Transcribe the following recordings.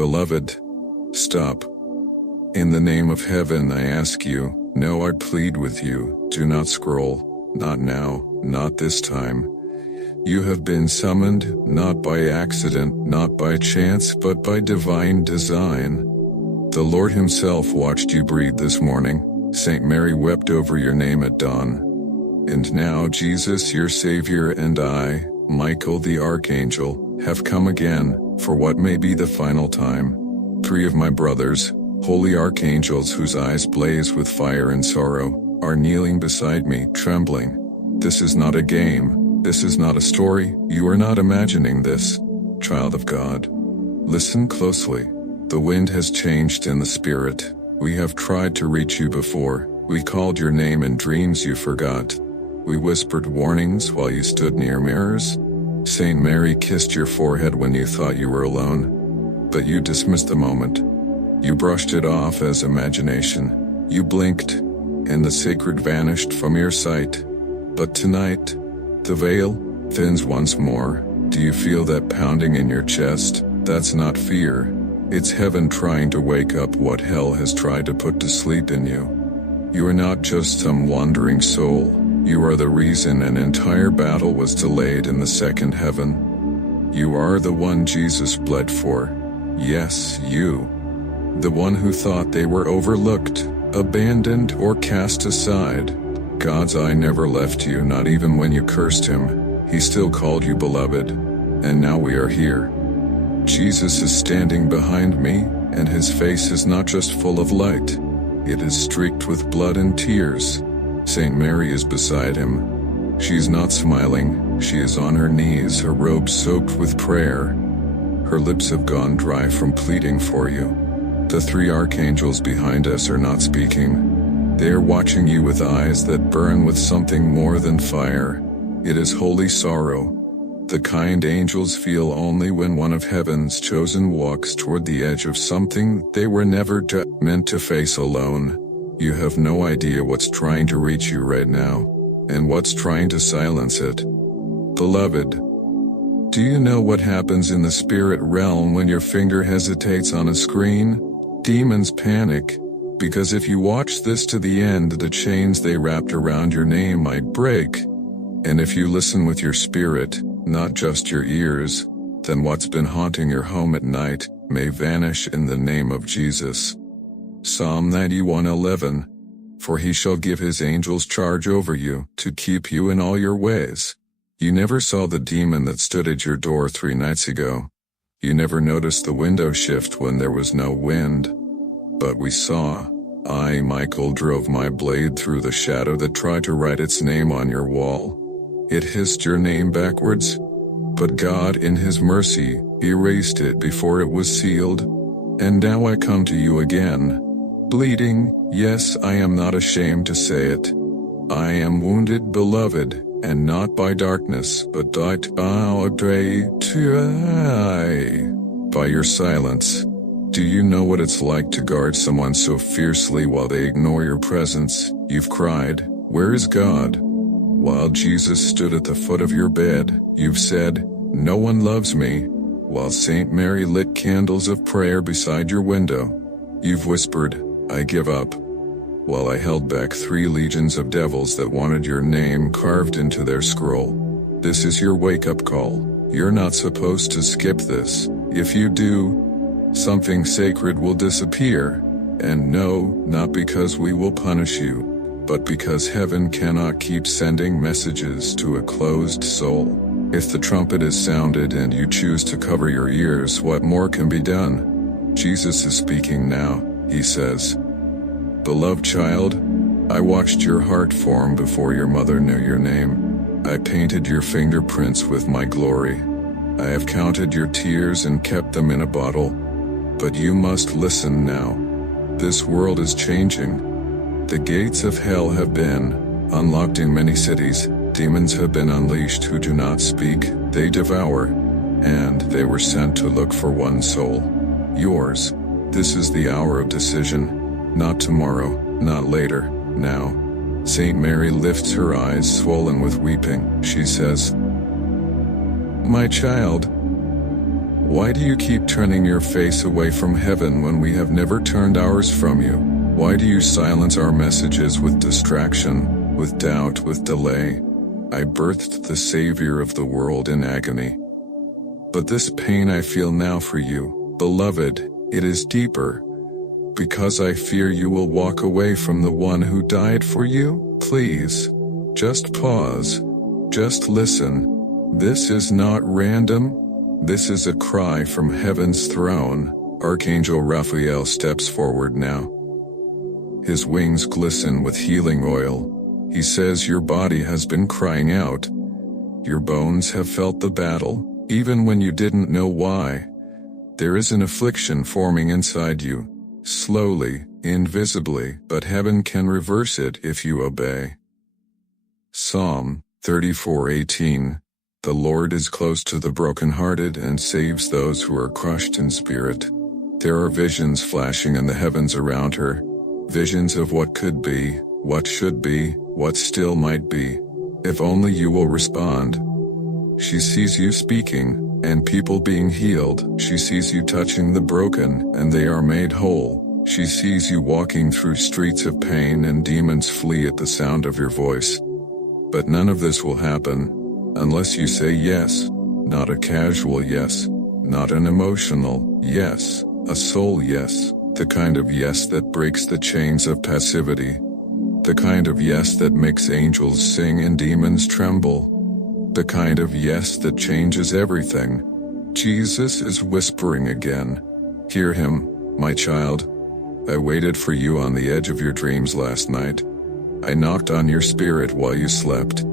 Beloved, stop. In the name of heaven I ask you, no, I plead with you, do not scroll, not now, not this time. You have been summoned, not by accident, not by chance, but by divine design. The Lord himself watched you breathe this morning. Saint Mary wept over your name at dawn. And now Jesus, your Savior, and I, Michael the Archangel, have come again, for what may be the final time. 3 of my brothers, holy archangels whose eyes blaze with fire and sorrow, are kneeling beside me, trembling. This is not a game, this is not a story, you are not imagining this, child of God. Listen closely. The wind has changed in the spirit. We have tried to reach you before. We called your name in dreams you forgot. We whispered warnings while you stood near mirrors. Saint Mary kissed your forehead when you thought you were alone. But you dismissed the moment. You brushed it off as imagination. You blinked, and the sacred vanished from your sight. But tonight, the veil thins once more. Do you feel that pounding in your chest? That's not fear. It's heaven trying to wake up what hell has tried to put to sleep in you. You are not just some wandering soul. You are the reason an entire battle was delayed in the second heaven. You are the one Jesus bled for. Yes, you. The one who thought they were overlooked, abandoned, or cast aside. God's eye never left you, not even when you cursed him. He still called you beloved. And now we are here. Jesus is standing behind me, and his face is not just full of light. It is streaked with blood and tears. Saint Mary is beside him. She is not smiling, she is on her knees, her robe soaked with prayer. Her lips have gone dry from pleading for you. The 3 archangels behind us are not speaking. They are watching you with eyes that burn with something more than fire. It is holy sorrow. The kind angels feel only when one of heaven's chosen walks toward the edge of something they were never meant to face alone. You have no idea what's trying to reach you right now, and what's trying to silence it. Beloved, do you know what happens in the spirit realm when your finger hesitates on a screen? Demons panic, because if you watch this to the end, the chains they wrapped around your name might break. And if you listen with your spirit, not just your ears, then what's been haunting your home at night may vanish in the name of Jesus. Psalm 91:11. For he shall give his angels charge over you, to keep you in all your ways. You never saw the demon that stood at your door 3 nights ago. You never noticed the window shift when there was no wind. But we saw. I, Michael, drove my blade through the shadow that tried to write its name on your wall. It hissed your name backwards, but God in his mercy erased it before it was sealed. And now I come to you again, bleeding. Yes, I am not ashamed to say it. I am wounded, beloved, and not by darkness, but by your silence. Do you know what it's like to guard someone so fiercely while they ignore your presence? You've cried, "Where is God?" While Jesus stood at the foot of your bed, you've said, "No one loves me," while Saint Mary lit candles of prayer beside your window. You've whispered, "I give up," while I held back 3 legions of devils that wanted your name carved into their scroll. This is your wake-up call. You're not supposed to skip this. If you do, something sacred will disappear. And no, not because we will punish you, but because heaven cannot keep sending messages to a closed soul. If the trumpet is sounded and you choose to cover your ears, what more can be done? Jesus is speaking now. He says, "Beloved child, I watched your heart form before your mother knew your name. I painted your fingerprints with my glory. I have counted your tears and kept them in a bottle. But you must listen now. This world is changing. The gates of hell have been unlocked in many cities. Demons have been unleashed who do not speak, they devour. And they were sent to look for one soul. Yours. This is the hour of decision. Not tomorrow, not later, now. Saint Mary lifts her eyes swollen with weeping. She says, "My child, Why do you keep turning your face away from heaven when we have never turned ours from you? Why do you silence our messages with distraction, with doubt, with delay? I birthed the Savior of the world in agony. But this pain I feel now for you, beloved, it is deeper. Because I fear you will walk away from the one who died for you. Please, just pause. Just listen. This is not random. This is a cry from heaven's throne. Archangel Raphael steps forward now. His wings glisten with healing oil. He says your body has been crying out. Your bones have felt the battle, even when you didn't know why. There is an affliction forming inside you, slowly, invisibly, but heaven can reverse it if you obey. Psalm 34:18. The Lord is close to the brokenhearted and saves those who are crushed in spirit. There are visions flashing in the heavens around her. Visions of what could be, what should be, what still might be. If only you will respond. She sees you speaking, and people being healed. She sees you touching the broken, and they are made whole. She sees you walking through streets of pain, and demons flee at the sound of your voice. But none of this will happen unless you say yes, not a casual yes, not an emotional yes, a soul yes, the kind of yes that breaks the chains of passivity, the kind of yes that makes angels sing and demons tremble, the kind of yes that changes everything. Jesus is whispering again. Hear him, my child. I waited for you on the edge of your dreams last night. I knocked on your spirit while you slept.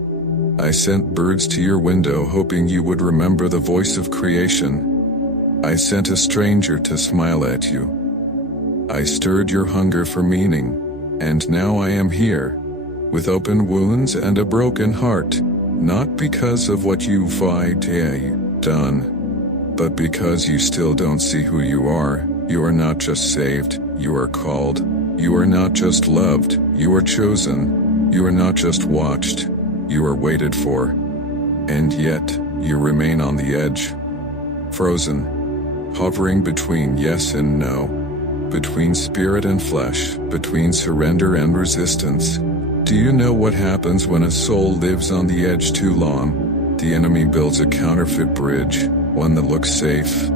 I sent birds to your window hoping you would remember the voice of creation. I sent a stranger to smile at you. I stirred your hunger for meaning, and now I am here, with open wounds and a broken heart, not because of what you've done, but because you still don't see who you are. You are not just saved, you are called. You are not just loved, you are chosen. You are not just watched, you are waited for. And yet, you remain on the edge. Frozen. Hovering between yes and no. Between spirit and flesh. Between surrender and resistance. Do you know what happens when a soul lives on the edge too long? The enemy builds a counterfeit bridge, one that looks safe,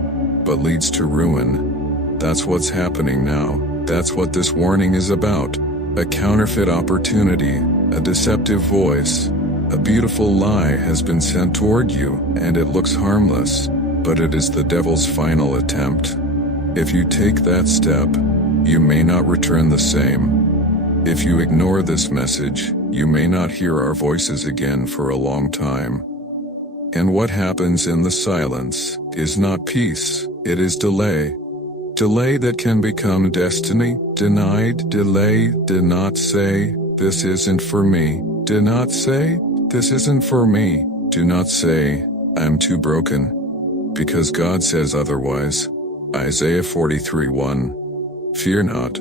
but leads to ruin. That's what's happening now. That's what this warning is about. A counterfeit opportunity, a deceptive voice. A beautiful lie has been sent toward you, and it looks harmless, but it is the devil's final attempt. If you take that step, you may not return the same. If you ignore this message, you may not hear our voices again for a long time. And what happens in the silence is not peace, it is delay. Delay that can become destiny. Denied, delay, did not say, this isn't for me. Did not say, this isn't for me. Do not say, I'm too broken. Because God says otherwise. Isaiah 43:1. Fear not,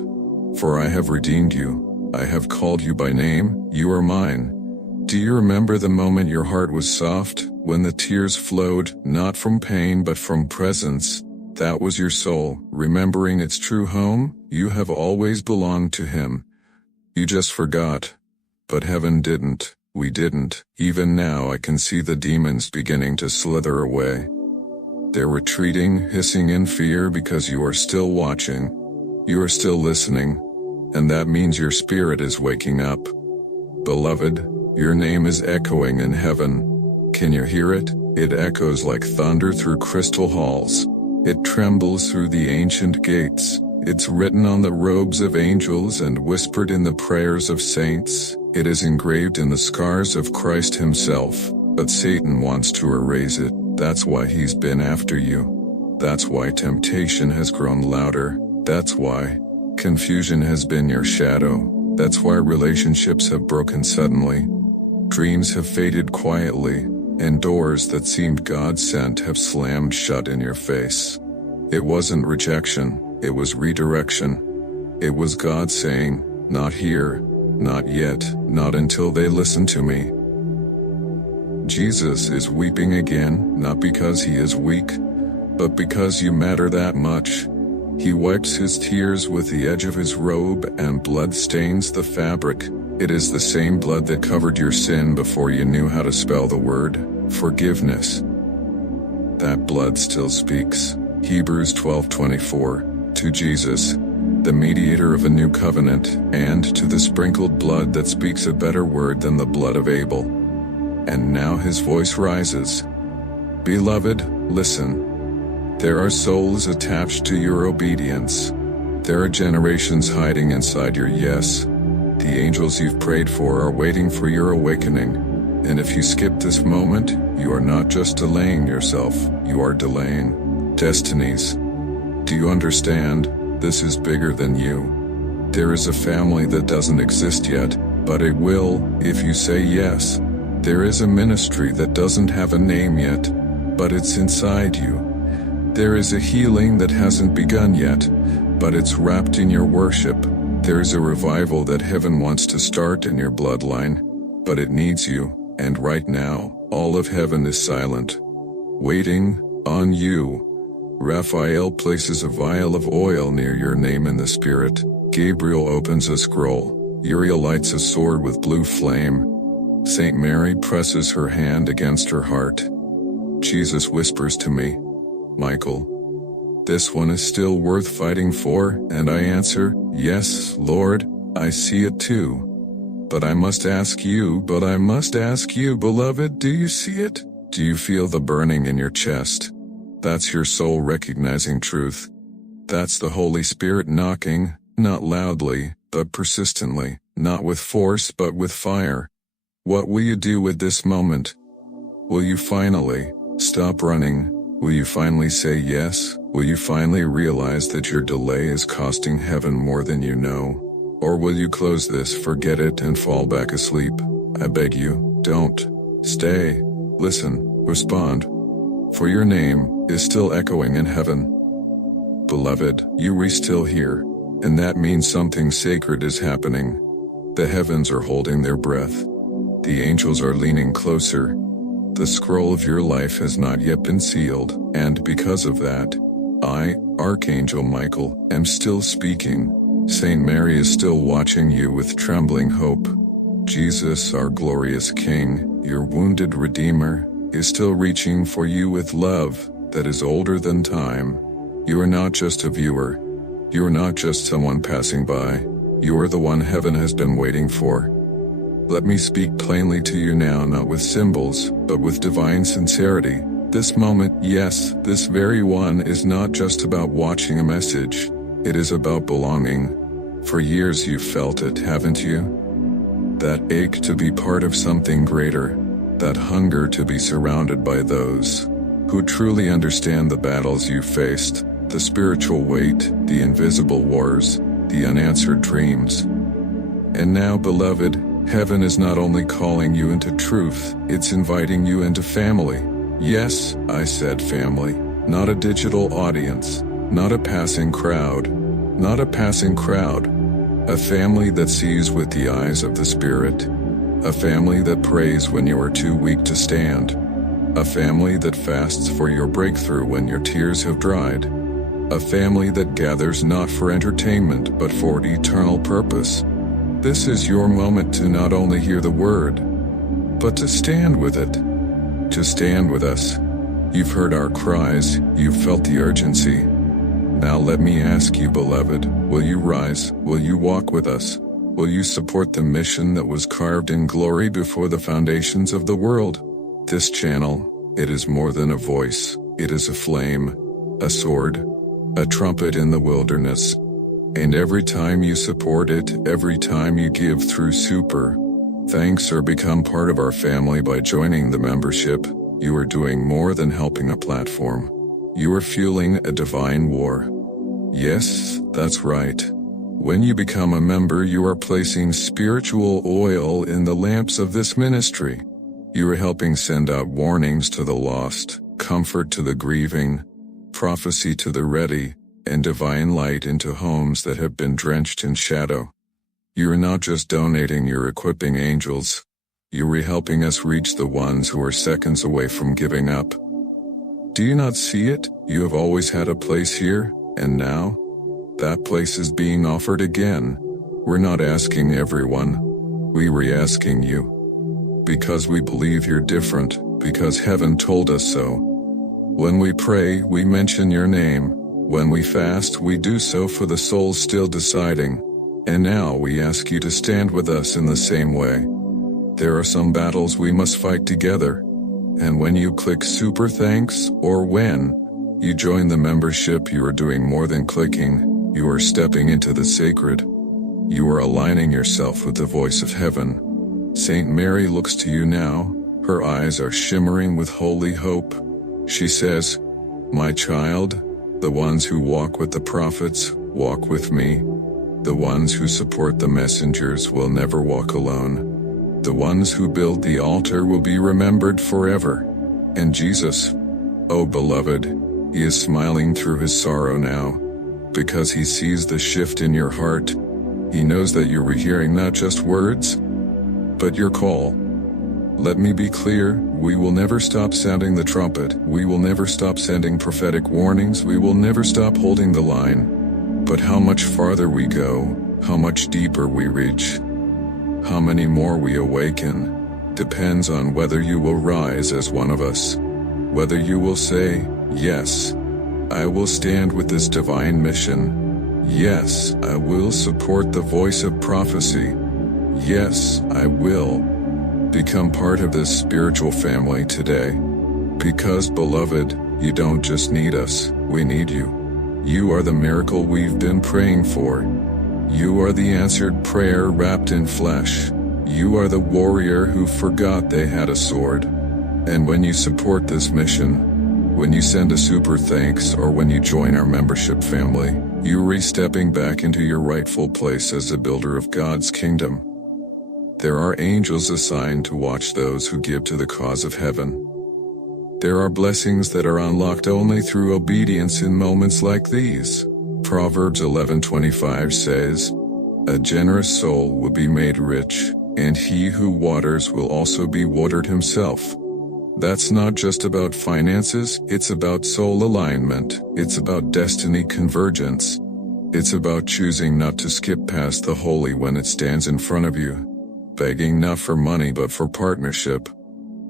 for I have redeemed you. I have called you by name, you are mine. Do you remember the moment your heart was soft, when the tears flowed, not from pain but from presence? That was your soul, remembering its true home. You have always belonged to him. You just forgot. But heaven didn't. We didn't. Even now I can see the demons beginning to slither away. They're retreating, hissing in fear because you are still watching. You are still listening. And that means your spirit is waking up. Beloved, your name is echoing in heaven. Can you hear it? It echoes like thunder through crystal halls. It trembles through the ancient gates. It's written on the robes of angels and whispered in the prayers of saints. It is engraved in the scars of Christ himself, but Satan wants to erase it. That's why he's been after you. That's why temptation has grown louder. That's why confusion has been your shadow. That's why relationships have broken suddenly. Dreams have faded quietly, and doors that seemed God-sent have slammed shut in your face. It wasn't rejection, it was redirection. It was God saying, not here, not yet, not until they listen to me. Jesus is weeping again, not because he is weak, but because you matter that much. He wipes his tears with the edge of his robe, and blood stains the fabric. It is the same blood that covered your sin before you knew how to spell the word forgiveness. That blood still speaks. Hebrews 12:24. To Jesus, the mediator of a new covenant, and to the sprinkled blood that speaks a better word than the blood of Abel. And now his voice rises. Beloved, listen. There are souls attached to your obedience. There are generations hiding inside your yes. The angels you've prayed for are waiting for your awakening. And if you skip this moment, you are not just delaying yourself, you are delaying destinies. Do you understand? This is bigger than you. There is a family that doesn't exist yet, but it will, if you say yes. There is a ministry that doesn't have a name yet, but it's inside you. There is a healing that hasn't begun yet, but it's wrapped in your worship. There is a revival that heaven wants to start in your bloodline, but it needs you, and right now, all of heaven is silent, waiting on you. Raphael places a vial of oil near your name in the spirit. Gabriel opens a scroll. Uriel lights a sword with blue flame. Saint Mary presses her hand against her heart. Jesus whispers to me, Michael, this one is still worth fighting for, and I answer, yes, Lord, I see it too. But I must ask you, beloved, do you see it? Do you feel the burning in your chest? That's your soul recognizing truth. That's the Holy Spirit knocking, not loudly, but persistently, not with force but with fire. What will you do with this moment? Will you finally stop running? Will you finally say yes? Will you finally realize that your delay is costing heaven more than you know? Or will you close this, forget it, and fall back asleep? I beg you, don't. Stay. Listen. Respond. For your name is still echoing in heaven. Beloved, you are still here, and that means something sacred is happening. The heavens are holding their breath. The angels are leaning closer. The scroll of your life has not yet been sealed, and because of that, I, Archangel Michael, am still speaking. Saint Mary is still watching you with trembling hope. Jesus, our glorious King, your wounded Redeemer, is still reaching for you with love that is older than time. You are not just a viewer. You are not just someone passing by. You are the one heaven has been waiting for. Let me speak plainly to you now, not with symbols, but with divine sincerity. This moment, yes, this very one, is not just about watching a message. It is about belonging. For years you've felt it, haven't you? That ache to be part of something greater. That hunger to be surrounded by those who truly understand the battles you faced, the spiritual weight, the invisible wars, the unanswered dreams. And now, beloved, heaven is not only calling you into truth, it's inviting you into family. Yes, I said family, not a digital audience, not a passing crowd, not a passing crowd. A family that sees with the eyes of the Spirit. A family that prays when you are too weak to stand. A family that fasts for your breakthrough when your tears have dried. A family that gathers not for entertainment but for eternal purpose. This is your moment to not only hear the word, but to stand with it. To stand with us. You've heard our cries, you've felt the urgency. Now let me ask you, beloved, will you rise? Will you walk with us? Will you support the mission that was carved in glory before the foundations of the world? This channel, it is more than a voice. It is a flame, a sword, a trumpet in the wilderness. And every time you support it, every time you give through super thanks or become part of our family by joining the membership, you are doing more than helping a platform. You are fueling a divine war. Yes, that's right. When you become a member, you are placing spiritual oil in the lamps of this ministry. You are helping send out warnings to the lost, comfort to the grieving, prophecy to the ready, and divine light into homes that have been drenched in shadow. You are not just donating, you're equipping angels. You are helping us reach the ones who are seconds away from giving up. Do you not see it? You have always had a place here, and now? That place is being offered again. We're not asking everyone. We re-asking you. Because we believe you're different, because heaven told us so. When we pray, we mention your name. When we fast, we do so for the soul still deciding. And now we ask you to stand with us in the same way. There are some battles we must fight together. And when you click super thanks, or when you join the membership, you are doing more than clicking. You are stepping into the sacred. You are aligning yourself with the voice of heaven. Saint Mary looks to you now. Her eyes are shimmering with holy hope. She says, "My child, the ones who walk with the prophets, walk with me. The ones who support the messengers will never walk alone. The ones who build the altar will be remembered forever." And Jesus, oh beloved, he is smiling through his sorrow now, because he sees the shift in your heart. He knows that you're hearing not just words, but your call. Let me be clear, we will never stop sounding the trumpet. We will never stop sending prophetic warnings. We will never stop holding the line. But how much farther we go, how much deeper we reach, how many more we awaken, depends on whether you will rise as one of us. Whether you will say, "Yes, I will stand with this divine mission. Yes, I will support the voice of prophecy. Yes, I will become part of this spiritual family today." Because, beloved, you don't just need us, we need you. You are the miracle we've been praying for. You are the answered prayer wrapped in flesh. You are the warrior who forgot they had a sword. And when you support this mission, when you send a super thanks, or when you join our membership family, you're re-stepping back into your rightful place as a builder of God's kingdom. There are angels assigned to watch those who give to the cause of heaven. There are blessings that are unlocked only through obedience in moments like these. Proverbs 11:25 says, "A generous soul will be made rich, and he who waters will also be watered himself." That's not just about finances, it's about soul alignment. It's about destiny convergence. It's about choosing not to skip past the holy when it stands in front of you, begging not for money but for partnership.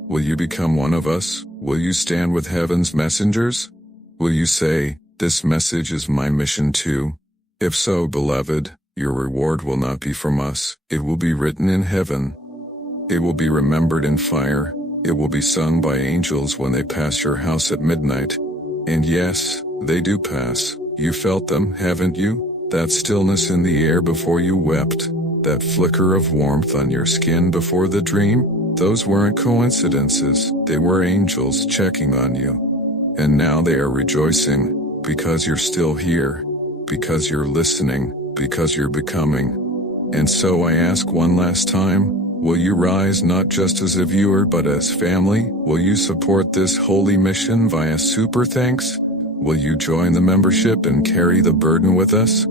Will you become one of us? Will you stand with heaven's messengers? Will you say, "This message is my mission too"? If so, beloved, your reward will not be from us. It will be written in heaven. It will be remembered in fire. It will be sung by angels when they pass your house at midnight. And yes, they do pass. You felt them, haven't you? That stillness in the air before you wept. That flicker of warmth on your skin before the dream. Those weren't coincidences. They were angels checking on you. And now they are rejoicing, because you're still here, because you're listening, because you're becoming. And so I ask one last time, will you rise not just as a viewer but as family? Will you support this holy mission via super thanks? Will you join the membership and carry the burden with us?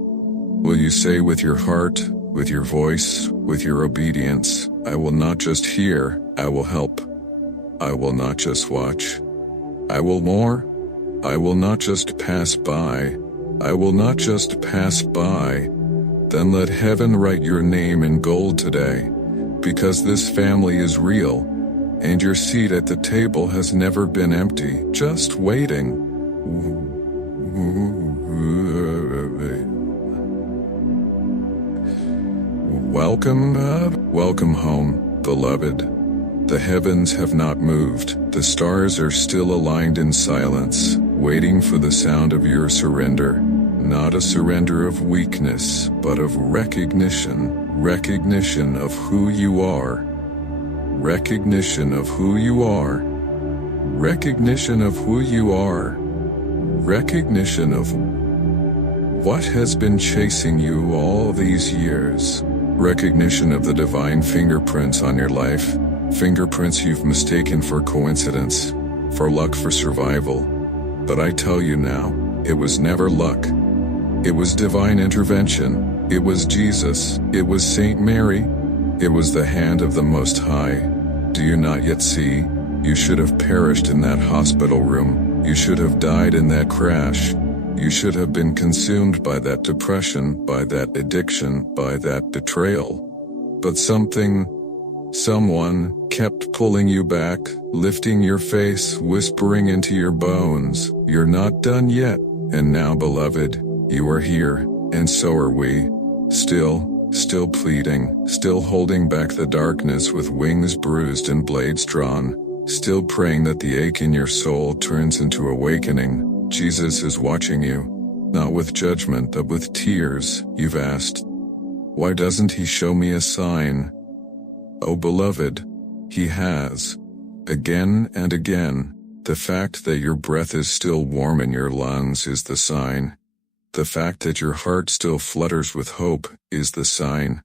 Will you say with your heart, with your voice, with your obedience, "I will not just hear, I will help. I will not just watch. I will more. I will not just pass by. I will not just pass by." Then let heaven write your name in gold today, because this family is real, and your seat at the table has never been empty, just waiting. Welcome home, beloved. The heavens have not moved. The stars are still aligned in silence, waiting for the sound of your surrender. Not a surrender of weakness, but of recognition. Recognition of who you are. Recognition of who you are. Recognition of who you are. Recognition of what has been chasing you all these years. Recognition of the divine fingerprints on your life. Fingerprints you've mistaken for coincidence, for luck, for survival. But I tell you now, it was never luck. It was divine intervention. It was Jesus. It was Saint Mary. It was the hand of the Most High. Do you not yet see? You should have perished in that hospital room. You should have died in that crash. You should have been consumed by that depression, by that addiction, by that betrayal. But someone kept pulling you back, lifting your face, whispering into your bones, "You're not done yet." And now, beloved, you are here, and so are we. Still pleading, still holding back the darkness with wings bruised and blades drawn, still praying that the ache in your soul turns into awakening. Jesus is watching you, not with judgment but with tears. You've asked, "Why doesn't he show me a sign?" Oh beloved, he has. Again and again. The fact that your breath is still warm in your lungs is the sign. The fact that your heart still flutters with hope is the sign.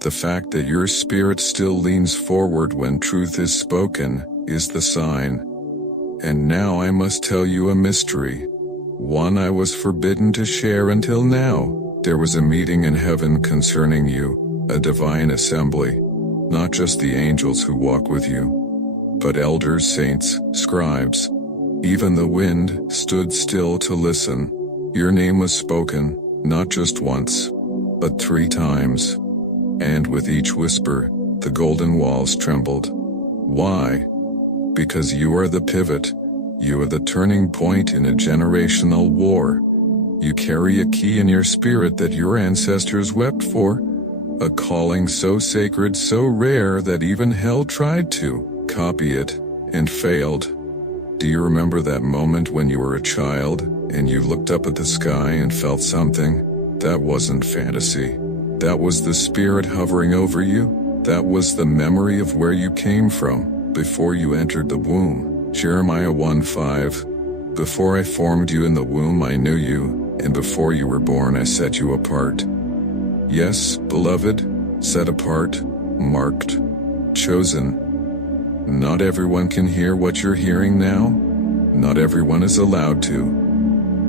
The fact that your spirit still leans forward when truth is spoken is the sign. And now I must tell you a mystery. One I was forbidden to share until now. There was a meeting in heaven concerning you, a divine assembly. Not just the angels who walk with you, but elders, saints, scribes. Even the wind stood still to listen. Your name was spoken, not just once, but 3 times. And with each whisper, the golden walls trembled. Why? Because you are the pivot. You are the turning point in a generational war. You carry a key in your spirit that your ancestors wept for. A calling so sacred, so rare that even hell tried to copy it and failed. Do you remember that moment when you were a child and you looked up at the sky and felt something? That wasn't fantasy. That was the Spirit hovering over you. That was the memory of where you came from before you entered the womb. Jeremiah 1:5. Before I formed you in the womb I knew you, and before you were born I set you apart. Yes, beloved, set apart, marked, chosen. Not everyone can hear what you're hearing now. Not everyone is allowed to.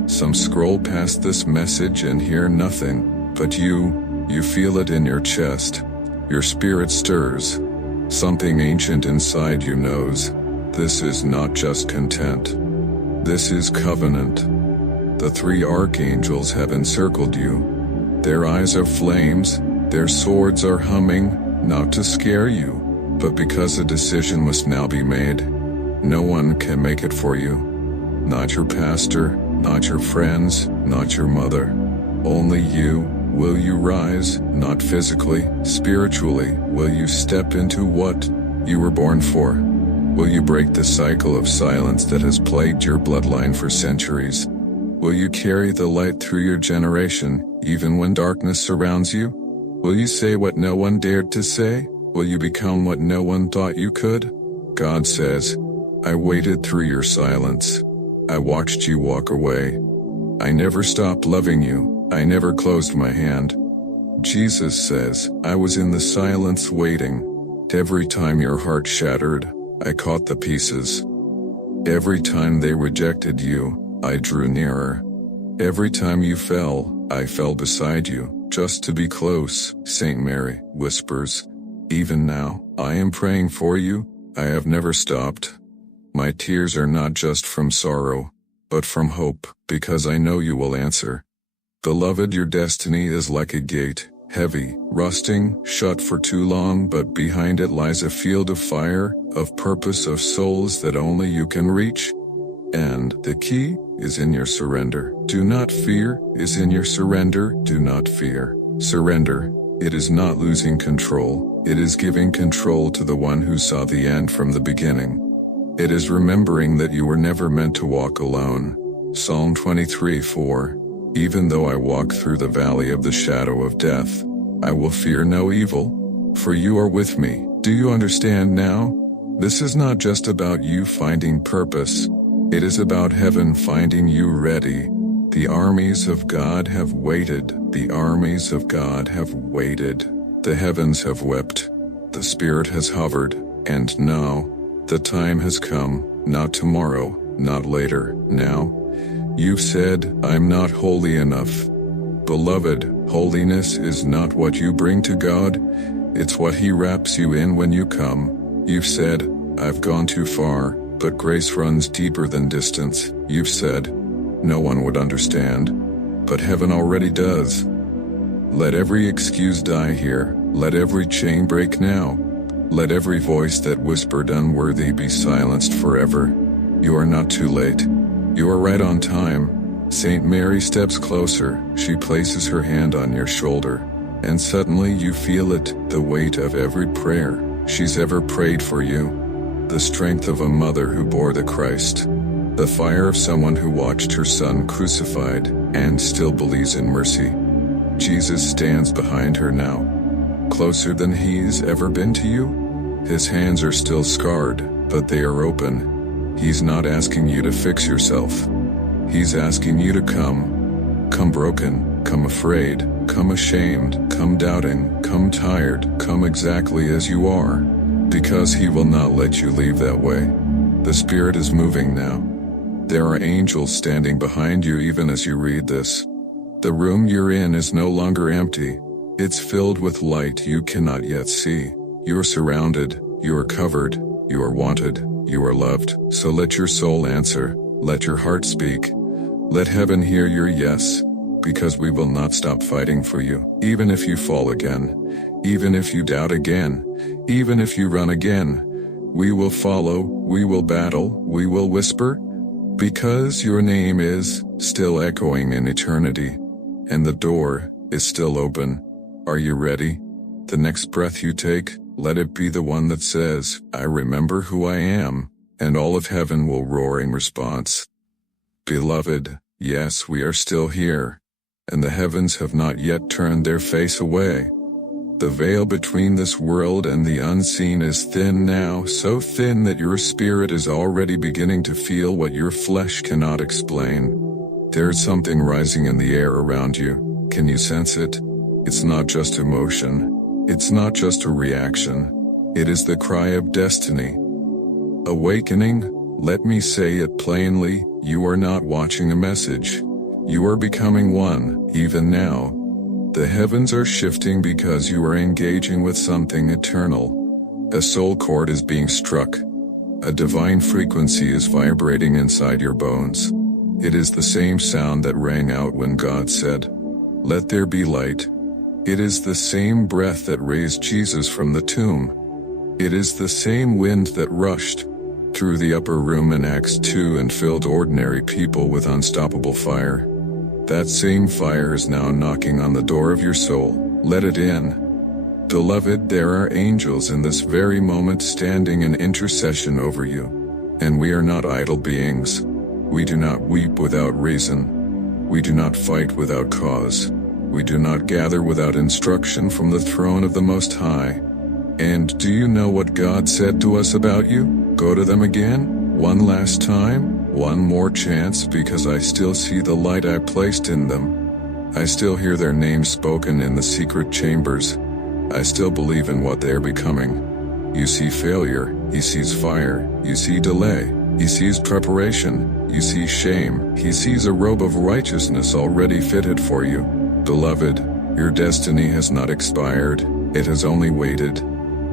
Some scroll past this message and hear nothing, but you feel it in your chest. Your spirit stirs. Something ancient inside you knows. This is not just content. This is covenant. The 3 archangels have encircled you. Their eyes are flames, their swords are humming, not to scare you, but because a decision must now be made. No one can make it for you. Not your pastor, not your friends, not your mother. Only you. Will you rise, not physically, spiritually? Will you step into what you were born for? Will you break the cycle of silence that has plagued your bloodline for centuries? Will you carry the light through your generation, even when darkness surrounds you? Will you say what no one dared to say? Will you become what no one thought you could? God says, I waited through your silence. I watched you walk away. I never stopped loving you. I never closed my hand. Jesus says, I was in the silence waiting. Every time your heart shattered, I caught the pieces. Every time they rejected you, I drew nearer. Every time you fell, I fell beside you, just to be close. Saint Mary whispers, even now, I am praying for you. I have never stopped. My tears are not just from sorrow, but from hope, because I know you will answer. Beloved, your destiny is like a gate, heavy, rusting, shut for too long, but behind it lies a field of fire, of purpose, of souls that only you can reach. And the key is in your surrender. Do not fear is in your surrender. Do not fear. Surrender. It is not losing control. It is giving control to the one who saw the end from the beginning. It is remembering that you were never meant to walk alone. Psalm 23:4. Even though I walk through the valley of the shadow of death, I will fear no evil, for you are with me. Do you understand now? This is not just about you finding purpose. It is about heaven finding you ready. The armies of God have waited. The armies of God have waited. The heavens have wept. The Spirit has hovered. And now, the time has come, not tomorrow, not later, now. You've said, I'm not holy enough. Beloved, holiness is not what you bring to God, it's what He wraps you in when you come. You've said, I've gone too far, but grace runs deeper than distance. You've said, no one would understand, but heaven already does. Let every excuse die here, let every chain break now. Let every voice that whispered unworthy be silenced forever. You are not too late. You are right on time. Saint Mary steps closer, she places her hand on your shoulder, and suddenly you feel it, the weight of every prayer she's ever prayed for you. The strength of a mother who bore the Christ. The fire of someone who watched her son crucified, and still believes in mercy. Jesus stands behind her now. Closer than he's ever been to you? His hands are still scarred, but they are open. He's not asking you to fix yourself. He's asking you to come. Come broken, come afraid, come ashamed, come doubting, come tired, come exactly as you are. Because he will not let you leave that way. The Spirit is moving now. There are angels standing behind you even as you read this. The room you're in is no longer empty. It's filled with light you cannot yet see. You are surrounded, you are covered, you are wanted, you are loved. So let your soul answer, let your heart speak. Let heaven hear your yes, because we will not stop fighting for you. Even if you fall again, even if you doubt again, even if you run again, we will follow, we will battle, we will whisper, because your name is still echoing in eternity, and the door is still open. Are you ready? The next breath you take, let it be the one that says, I remember who I am, and all of heaven will roar in response. Beloved, yes, we are still here, and the heavens have not yet turned their face away. The veil between this world and the unseen is thin now, so thin that your spirit is already beginning to feel what your flesh cannot explain. There's something rising in the air around you. Can you sense it? It's not just emotion. It's not just a reaction. It is the cry of destiny. Awakening, let me say it plainly, you are not watching a message. You are becoming one, even now. The heavens are shifting because you are engaging with something eternal. A soul chord is being struck. A divine frequency is vibrating inside your bones. It is the same sound that rang out when God said, "Let there be light." It is the same breath that raised Jesus from the tomb. It is the same wind that rushed through the upper room in Acts 2 and filled ordinary people with unstoppable fire. That same fire is now knocking on the door of your soul. Let it in. Beloved, there are angels in this very moment standing in intercession over you. And we are not idle beings. We do not weep without reason. We do not fight without cause. We do not gather without instruction from the throne of the Most High. And do you know what God said to us about you? Go to them again, one last time, one more chance, because I still see the light I placed in them. I still hear their names spoken in the secret chambers. I still believe in what they are becoming. You see failure, he sees fire, you see delay, he sees preparation, you see shame, he sees a robe of righteousness already fitted for you. Beloved, your destiny has not expired, it has only waited.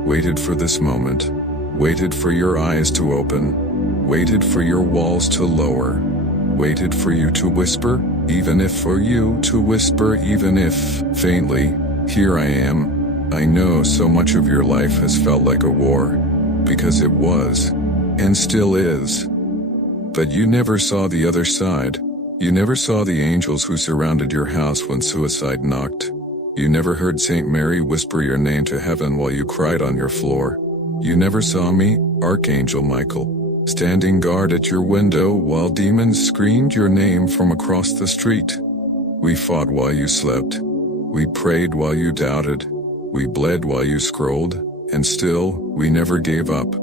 Waited for this moment. Waited for your eyes to open. Waited for your walls to lower. Waited for you to whisper, even if for you to whisper, even if, faintly, here I am. I know so much of your life has felt like a war, because it was, and still is. But you never saw the other side. You never saw the angels who surrounded your house when suicide knocked. You never heard Saint Mary whisper your name to heaven while you cried on your floor. You never saw me, Archangel Michael, standing guard at your window while demons screamed your name from across the street. We fought while you slept. We prayed while you doubted. We bled while you scrolled, and still, we never gave up.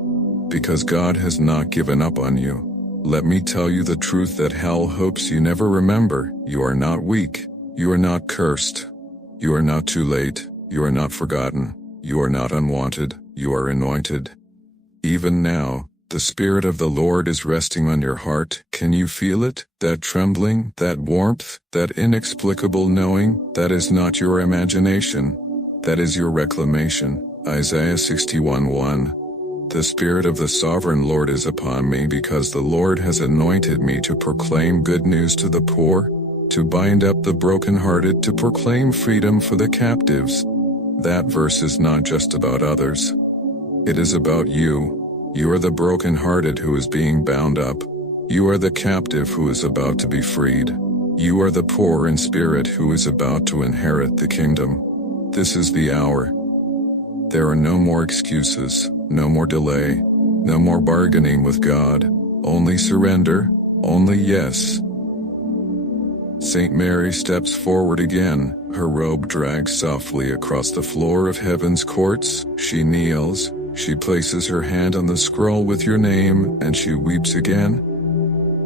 Because God has not given up on you. Let me tell you the truth that hell hopes you never remember. You are not weak. You are not cursed. You are not too late. You are not forgotten. You are not unwanted. You are anointed. Even now, the Spirit of the Lord is resting on your heart. Can you feel it? That trembling, that warmth, that inexplicable knowing? That is not your imagination. That is your reclamation. Isaiah 61:1. The Spirit of the Sovereign Lord is upon me because the Lord has anointed me to proclaim good news to the poor, to bind up the brokenhearted, to proclaim freedom for the captives. That verse is not just about others. It is about you. You are the brokenhearted who is being bound up. You are the captive who is about to be freed. You are the poor in spirit who is about to inherit the kingdom. This is the hour. There are no more excuses, no more delay, no more bargaining with God, only surrender, only yes. Saint Mary steps forward again, her robe drags softly across the floor of heaven's courts. She kneels, she places her hand on the scroll with your name, and she weeps again.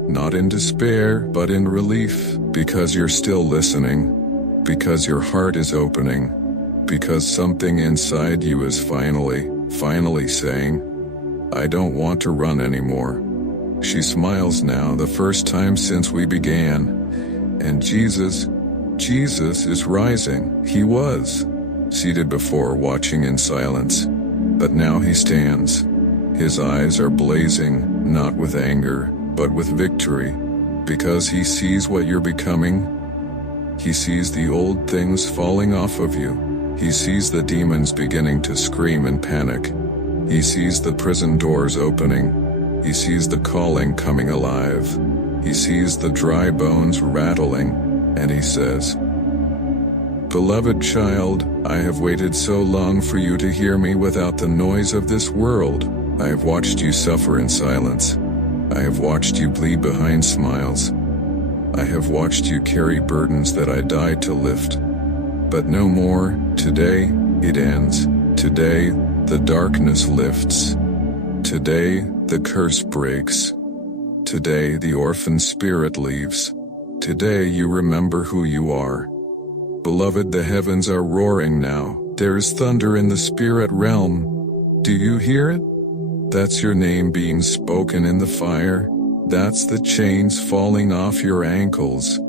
Not in despair, but in relief, because you're still listening, because your heart is opening, because something inside you is finally saying, I don't want to run anymore. She smiles now, the first time since we began. And Jesus is rising. He was seated before, watching in silence. But now he stands. His eyes are blazing, not with anger, but with victory. Because he sees what you're becoming. He sees the old things falling off of you. He sees the demons beginning to scream in panic. He sees the prison doors opening. He sees the calling coming alive. He sees the dry bones rattling, and he says, Beloved child, I have waited so long for you to hear me without the noise of this world. I have watched you suffer in silence. I have watched you bleed behind smiles. I have watched you carry burdens that I died to lift. But no more. Today, it ends. Today, the darkness lifts. Today, the curse breaks. Today, the orphan spirit leaves. Today, you remember who you are. Beloved, the heavens are roaring now. There is thunder in the spirit realm. Do you hear it? That's your name being spoken in the fire. That's the chains falling off your ankles.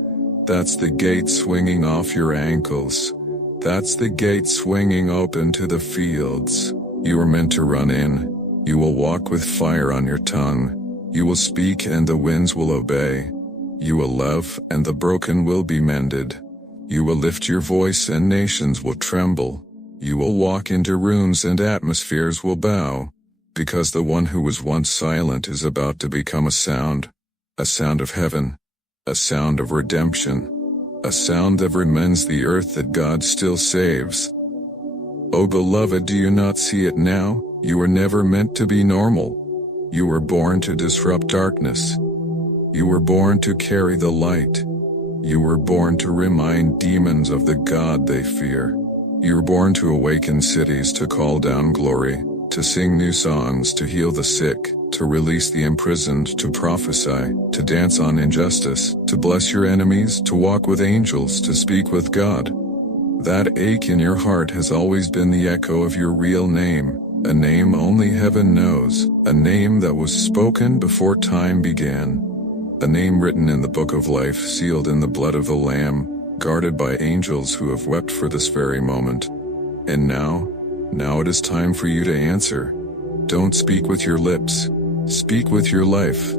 That's the gate swinging off your ankles. That's the gate swinging open to the fields. You are meant to run in. You will walk with fire on your tongue. You will speak and the winds will obey. You will love and the broken will be mended. You will lift your voice and nations will tremble. You will walk into rooms and atmospheres will bow. Because the one who was once silent is about to become a sound of heaven, a sound of redemption, a sound that reminds the earth that God still saves. Oh beloved, do you not see it now? You were never meant to be normal. You were born to disrupt darkness. You were born to carry the light. You were born to remind demons of the God they fear. You were born to awaken cities, to call down glory, to sing new songs, to heal the sick, to release the imprisoned, to prophesy, to dance on injustice, to bless your enemies, to walk with angels, to speak with God. That ache in your heart has always been the echo of your real name, a name only heaven knows, a name that was spoken before time began, a name written in the book of life, sealed in the blood of the Lamb, guarded by angels who have wept for this very moment. And now it is time for you to answer. Don't speak with your lips, speak with your life.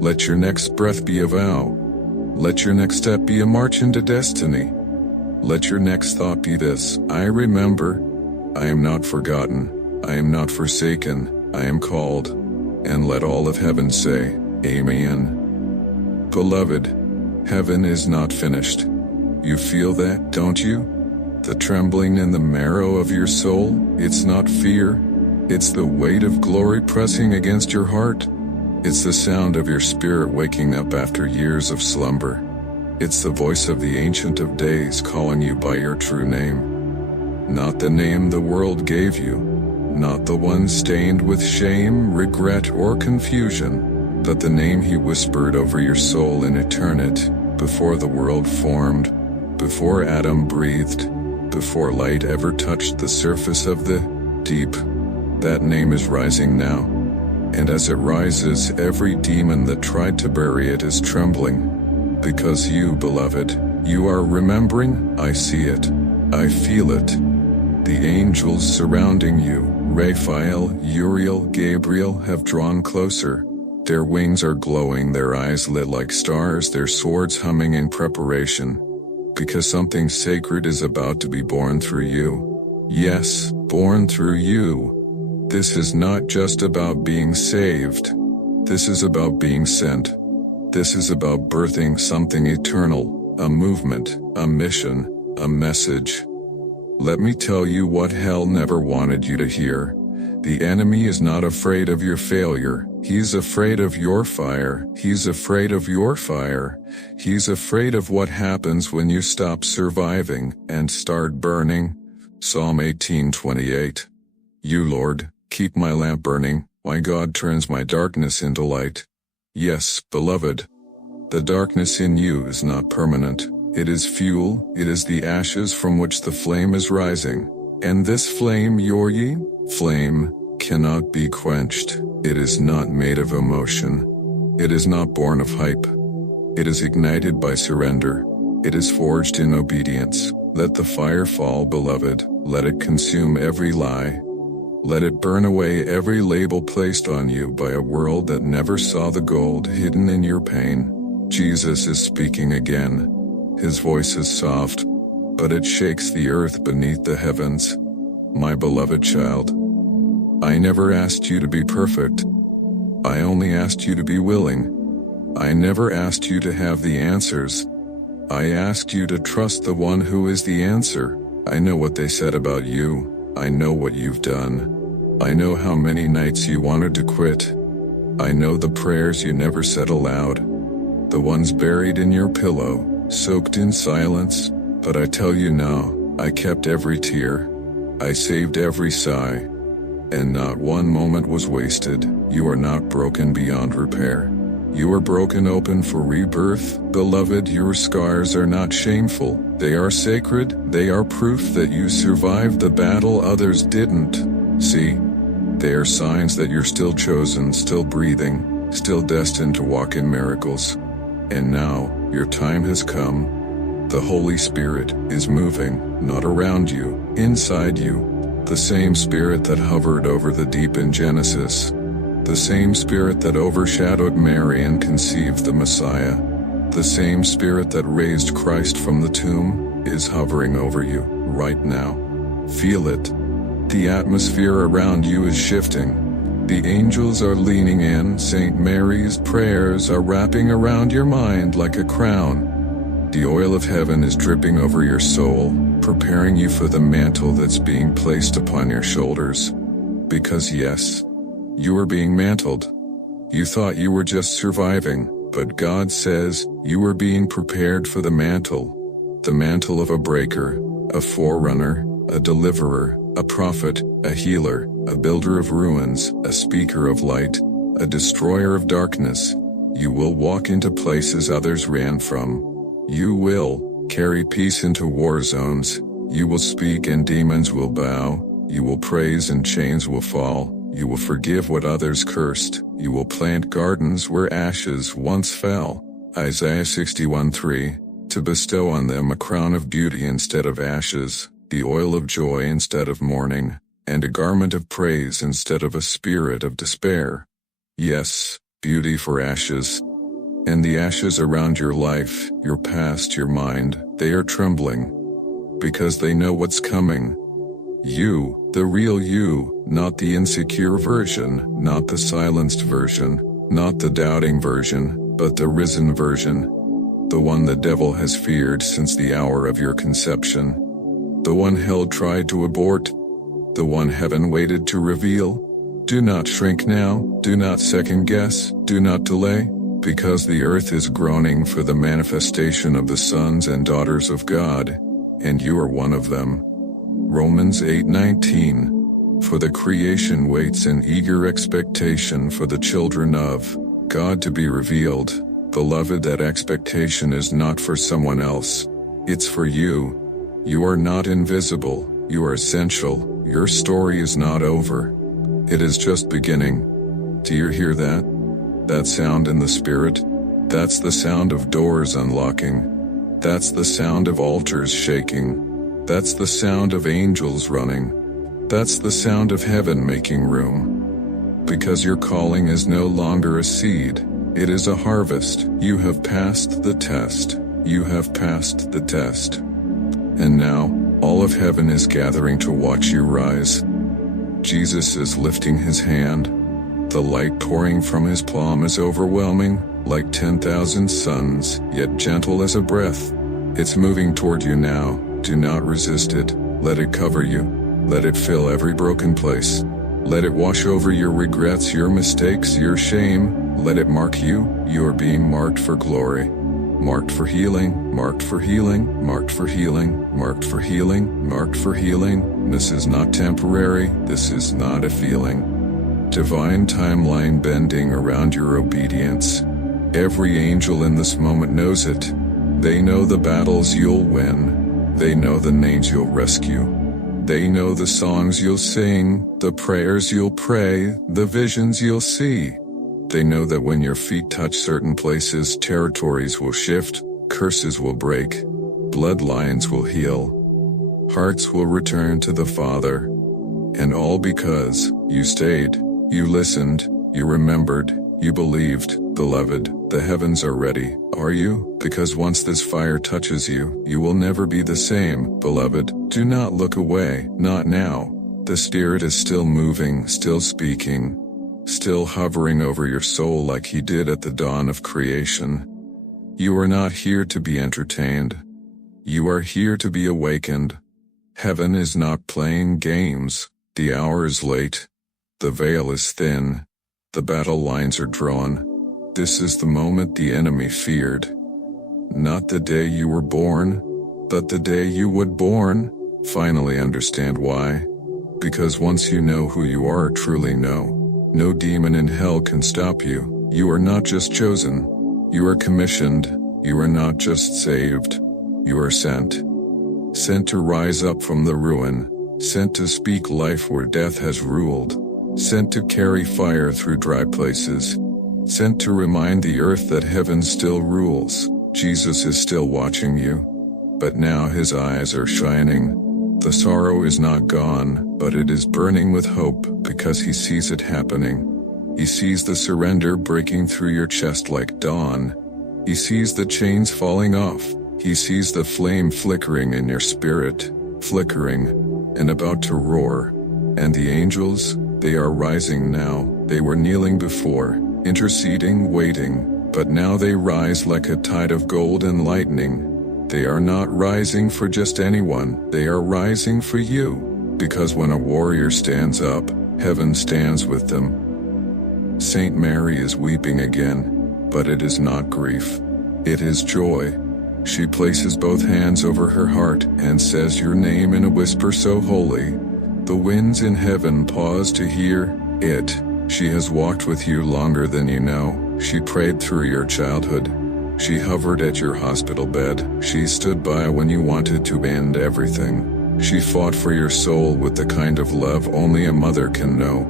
Let your next breath be a vow. Let your next step be a march into destiny. Let your next thought be this: I remember, I am not forgotten, I am not forsaken, I am called. And let all of heaven say, Amen. Beloved, heaven is not finished. You feel that, don't you? The trembling in the marrow of your soul? It's not fear. It's the weight of glory pressing against your heart. It's the sound of your spirit waking up after years of slumber. It's the voice of the Ancient of Days calling you by your true name. Not the name the world gave you, not the one stained with shame, regret, or confusion, but the name he whispered over your soul in eternity, before the world formed, before Adam breathed, before light ever touched the surface of the deep. That name is rising now, and as it rises, every demon that tried to bury it is trembling. Because you, beloved, you are remembering. I see it. I feel it. The angels surrounding you, Raphael, Uriel, Gabriel have drawn closer. Their wings are glowing, their eyes lit like stars, their swords humming in preparation. Because something sacred is about to be born through you. Yes, born through you. This is not just about being saved. This is about being sent. This is about birthing something eternal, a movement, a mission, a message. Let me tell you what hell never wanted you to hear. The enemy is not afraid of your failure. He's afraid of your fire. He's afraid of your fire. He's afraid of what happens when you stop surviving and start burning. Psalm 18:28. You, Lord, keep my lamp burning. My God turns my darkness into light. Yes, beloved, the darkness in you is not permanent. It is fuel, it is the ashes from which the flame is rising. And this flame, your flame, cannot be quenched. It is not made of emotion. It is not born of hype. It is ignited by surrender. It is forged in obedience. Let the fire fall, beloved. Let it consume every lie. Let it burn away every label placed on you by a world that never saw the gold hidden in your pain. Jesus is speaking again. His voice is soft, but it shakes the earth beneath the heavens. My beloved child, I never asked you to be perfect. I only asked you to be willing. I never asked you to have the answers. I asked you to trust the one who is the answer. I know what they said about you. I know what you've done. I know how many nights you wanted to quit. I know the prayers you never said aloud. The ones buried in your pillow, soaked in silence. But I tell you now, I kept every tear. I saved every sigh. And not one moment was wasted. You are not broken beyond repair. You are broken open for rebirth. Beloved, your scars are not shameful. They are sacred. They are proof that you survived the battle others didn't. See, they are signs that you're still chosen, still breathing, still destined to walk in miracles. And now, your time has come. The Holy Spirit is moving, not around you, inside you. The same Spirit that hovered over the deep in Genesis. The same Spirit that overshadowed Mary and conceived the Messiah. The same Spirit that raised Christ from the tomb is hovering over you right now. Feel it. The atmosphere around you is shifting. The angels are leaning in. St. Mary's prayers are wrapping around your mind like a crown. The oil of heaven is dripping over your soul, preparing you for the mantle that's being placed upon your shoulders. Because yes, you are being mantled. You thought you were just surviving, but God says you are being prepared for the mantle of a breaker, a forerunner, a deliverer, a prophet, a healer, a builder of ruins, a speaker of light, a destroyer of darkness. You will walk into places others ran from. You will carry peace into war zones. You will speak and demons will bow. You will praise and chains will fall. You will forgive what others cursed. You will plant gardens where ashes once fell. Isaiah 61:3. To bestow on them a crown of beauty instead of ashes, the oil of joy instead of mourning, and a garment of praise instead of a spirit of despair. Yes, beauty for ashes. And the ashes around your life, your past, your mind, they are trembling. Because they know what's coming. You, the real you, not the insecure version, not the silenced version, not the doubting version, but the risen version. The one the devil has feared since the hour of your conception. The one hell tried to abort. The one heaven waited to reveal. Do not shrink now, do not second guess, do not delay. Because the earth is groaning for the manifestation of the sons and daughters of God, and you are one of them. Romans 8:19. For the creation waits in eager expectation for the children of God to be revealed. Beloved, that expectation is not for someone else. It's for you. You are not invisible. You are essential. Your story is not over. It is just beginning. Do you hear that? That sound in the spirit? That's the sound of doors unlocking. That's the sound of altars shaking. That's the sound of angels running. That's the sound of heaven making room. Because your calling is no longer a seed, it is a harvest. You have passed the test. You have passed the test. And now, all of heaven is gathering to watch you rise. Jesus is lifting his hand. The light pouring from his palm is overwhelming, like 10,000 suns, yet gentle as a breath. It's moving toward you now. Do not resist it. Let it cover you. Let it fill every broken place. Let it wash over your regrets, your mistakes, your shame. Let it mark you. You are being marked for glory. Marked for healing, marked for healing, marked for healing, marked for healing, marked for healing. This is not temporary. This is not a feeling. Divine timeline bending around your obedience. Every angel in this moment knows it. They know the battles you'll win. They know the names you'll rescue. They know the songs you'll sing, the prayers you'll pray, the visions you'll see. They know that when your feet touch certain places, territories will shift, curses will break, bloodlines will heal, hearts will return to the Father. And all because you stayed, you listened, you remembered, you believed. Beloved, the heavens are ready. Are you? Because once this fire touches you, you will never be the same. Beloved, do not look away. Not now. The Spirit is still moving, still speaking, still hovering over your soul like he did at the dawn of creation. You are not here to be entertained. You are here to be awakened. Heaven is not playing games. The hour is late. The veil is thin. The battle lines are drawn. This is the moment the enemy feared. Not the day you were born, but the day you would born. Finally understand why. Because once you know who you are, truly know, no demon in hell can stop you. You are not just chosen. You are commissioned. You are not just saved. You are sent. Sent to rise up from the ruin. Sent to speak life where death has ruled. Sent to carry fire through dry places. Sent to remind the earth that heaven still rules. Jesus is still watching you. But now his eyes are shining. The sorrow is not gone, but it is burning with hope because he sees it happening. He sees the surrender breaking through your chest like dawn. He sees the chains falling off. He sees the flame flickering in your spirit, flickering, and about to roar. And the angels, they are rising now. They were kneeling before, interceding, waiting, but now they rise like a tide of gold and lightning. They are not rising for just anyone, they are rising for you. Because when a warrior stands up, heaven stands with them. Saint Mary is weeping again, but it is not grief. It is joy. She places both hands over her heart and says your name in a whisper so holy. The winds in heaven pause to hear it. She has walked with you longer than you know. She prayed through your childhood. She hovered at your hospital bed. She stood by when you wanted to end everything. She fought for your soul with the kind of love only a mother can know.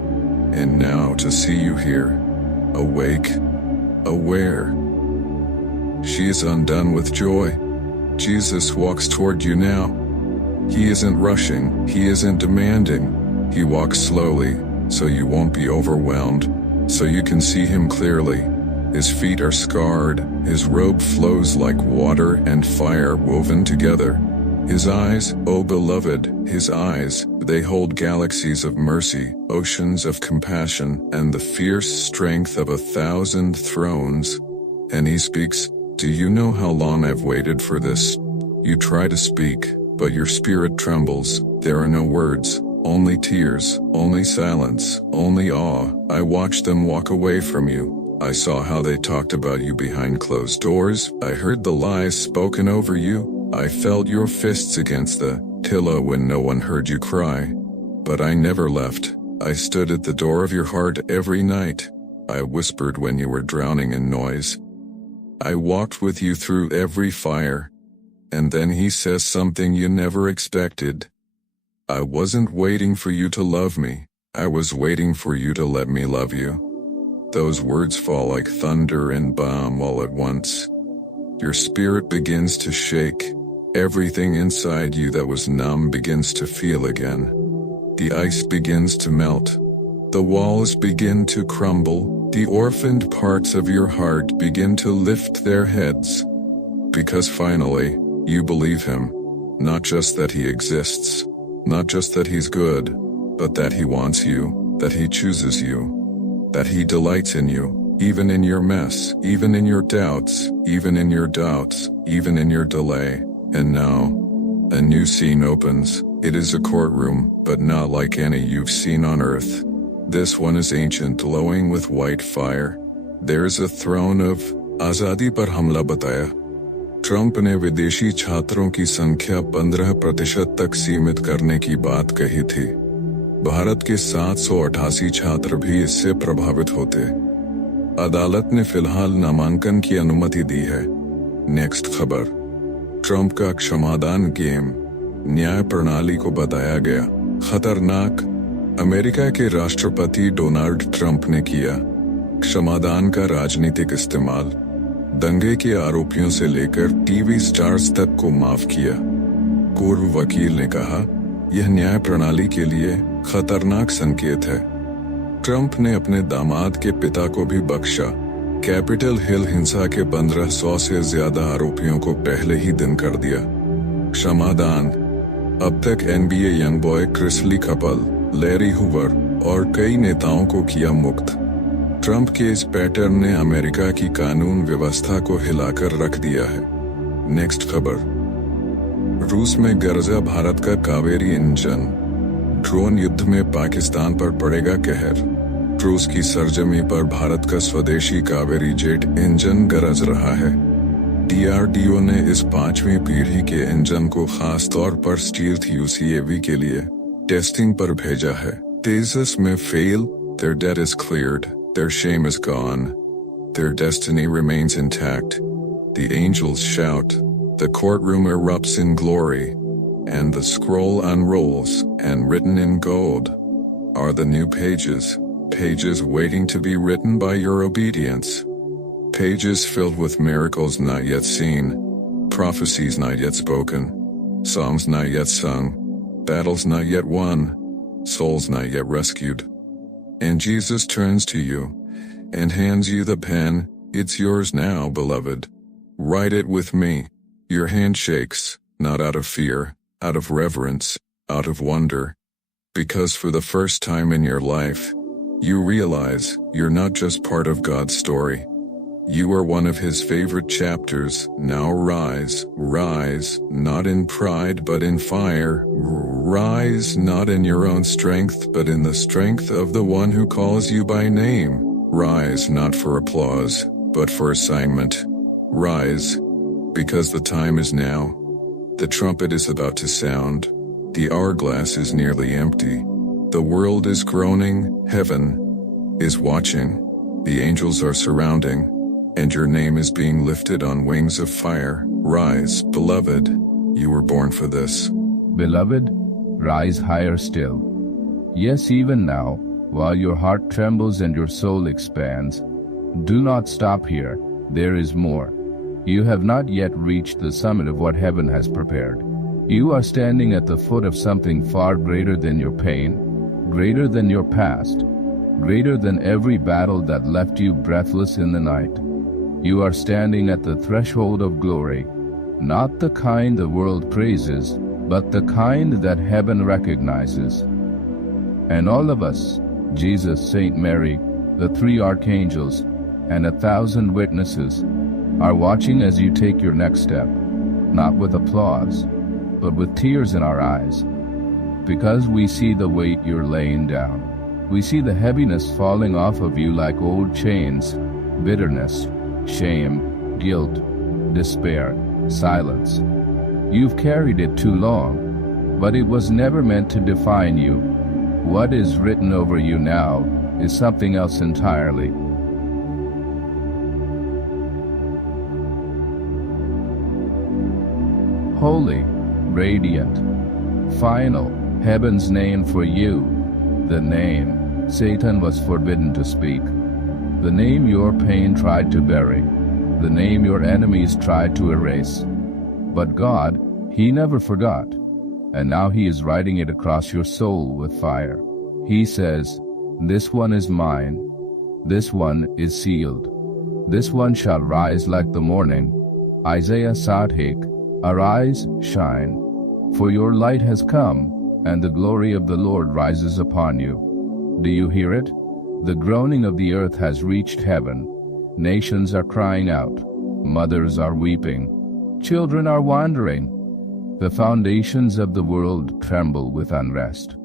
And now to see you here, awake, aware. She is undone with joy. Jesus walks toward you now. He isn't rushing, he isn't demanding. He walks slowly, so you won't be overwhelmed, so you can see him clearly. His feet are scarred, his robe flows like water and fire woven together. His eyes, oh beloved, his eyes, they hold galaxies of mercy, oceans of compassion, and the fierce strength of 1,000 thrones. And he speaks, do you know how long I've waited for this? You try to speak, but your spirit trembles. There are no words, only tears, only silence, only awe. I watched them walk away from you. I saw how they talked about you behind closed doors. I heard the lies spoken over you. I felt your fists against the pillow when no one heard you cry. But I never left. I stood at the door of your heart every night. I whispered when you were drowning in noise. I walked with you through every fire. And then he says something you never expected. I wasn't waiting for you to love me. I was waiting for you to let me love you. Those words fall like thunder and bomb all at once. Your spirit begins to shake. Everything inside you that was numb begins to feel again. The ice begins to melt. The walls begin to crumble. The orphaned parts of your heart begin to lift their heads. Because finally, you believe him. Not just that he exists. Not just that he's good. But that he wants you. That he chooses you. That he delights in you. Even in your mess. Even in your doubts. Even in your doubts. Even in your delay. And now, a new scene opens. It is a courtroom, but not like any you've seen on earth. This one is ancient, glowing with white fire. There's a throne of आजादी पर हमला बताया. Trump ने विदेशी छात्रों की संख्या 15% तक सीमित करने की बात कही थी. भारत के 788 छात्र भी इससे प्रभावित होते. अदालत ने फिलहाल नामांकन की अनुमति दी है. नेक्स्ट खबर. ट्रंप का क्षमादान गेम. न्याय प्रणाली को बताया गया खतरनाक. अमेरिका के राष्ट्रपति डोनाल्ड ट्रंप ने किया क्षमादान का राजनीतिक इस्तेमाल. दंगे के आरोपियों से लेकर टीवी स्टार्स तक को माफ किया. पूर्व वकील ने कहा, यह न्याय प्रणाली के लिए खतरनाक संकेत है. ट्रंप ने अपने दामाद के पिता को भी बख्शा. कैपिटल हिल हिंसा के 1500 से ज्यादा आरोपियों को पहले ही दिन कर दिया. क्षमादान. अब तक NBA YoungBoy Chrisley couple, Larry Hoover और कई नेताओं को किया मुक्त. ट्रंप के इस पैटर्न ने अमेरिका की कानून व्यवस्था को हिलाकर रख दिया है. नेक्स्ट खबर. रूस में गरजा भारत का कावेरी इंजन. ड्रोन युद्ध में पाकिस्तान पर पड़ेगा कहर. रूस की सरजमी पर भारत का स्वदेशी कावेरी जेट इंजन गरज रहा है. DRDO ने इस 5वीं पीढ़ी के इंजन को खास तौर पर स्टील्थ UCAV के लिए टेस्टिंग पर भेजा है. तेजस में fail. Their debt is cleared. Their shame is gone. Their destiny remains intact. The angels shout. The courtroom erupts in glory. And the scroll unrolls, and written in gold are the new pages. Pages waiting to be written by your obedience. Pages filled with miracles not yet seen, prophecies not yet spoken, songs not yet sung, battles not yet won, souls not yet rescued. And Jesus turns to you and hands you the pen. It's yours now, beloved. Write it with me. Your hand shakes, not out of fear, out of reverence, out of wonder. Because for the first time in your life, you realize you're not just part of God's story. You are one of his favorite chapters. Now rise, rise, not in pride but in fire. Rise not in your own strength but in the strength of the one who calls you by name. Rise not for applause, but for assignment. Rise, because the time is now. The trumpet is about to sound. The hourglass is nearly empty. The world is groaning, heaven is watching. The angels are surrounding. And your name is being lifted on wings of fire. Rise, beloved, you were born for this. Beloved, rise higher still. Yes, even now, while your heart trembles and your soul expands, do not stop here. There is more. You have not yet reached the summit of what heaven has prepared. You are standing at the foot of something far greater than your pain, greater than your past, greater than every battle that left you breathless in the night. You are standing at the threshold of glory, not the kind the world praises, but the kind that heaven recognizes. And all of us, Jesus, Saint Mary, the 3 archangels, and 1,000 witnesses, are watching as you take your next step, not with applause, but with tears in our eyes, because we see the weight you're laying down. We see the heaviness falling off of you like old chains, bitterness, shame, guilt, despair, silence. You've carried it too long, but it was never meant to define you. What is written over you now is something else entirely. Holy, radiant, final, heaven's name for you, the name Satan was forbidden to speak. The name your pain tried to bury, the name your enemies tried to erase. But God, he never forgot. and now he is writing it across your soul with fire. He says, "This one is mine. This one is sealed. This one shall rise like the morning." Isaiah Sadhik, "Arise, shine, for your light has come, and the glory of the Lord rises upon you." Do you hear it? The groaning of the earth has reached heaven. Nations are crying out. Mothers are weeping. Children are wandering. The foundations of the world tremble with unrest.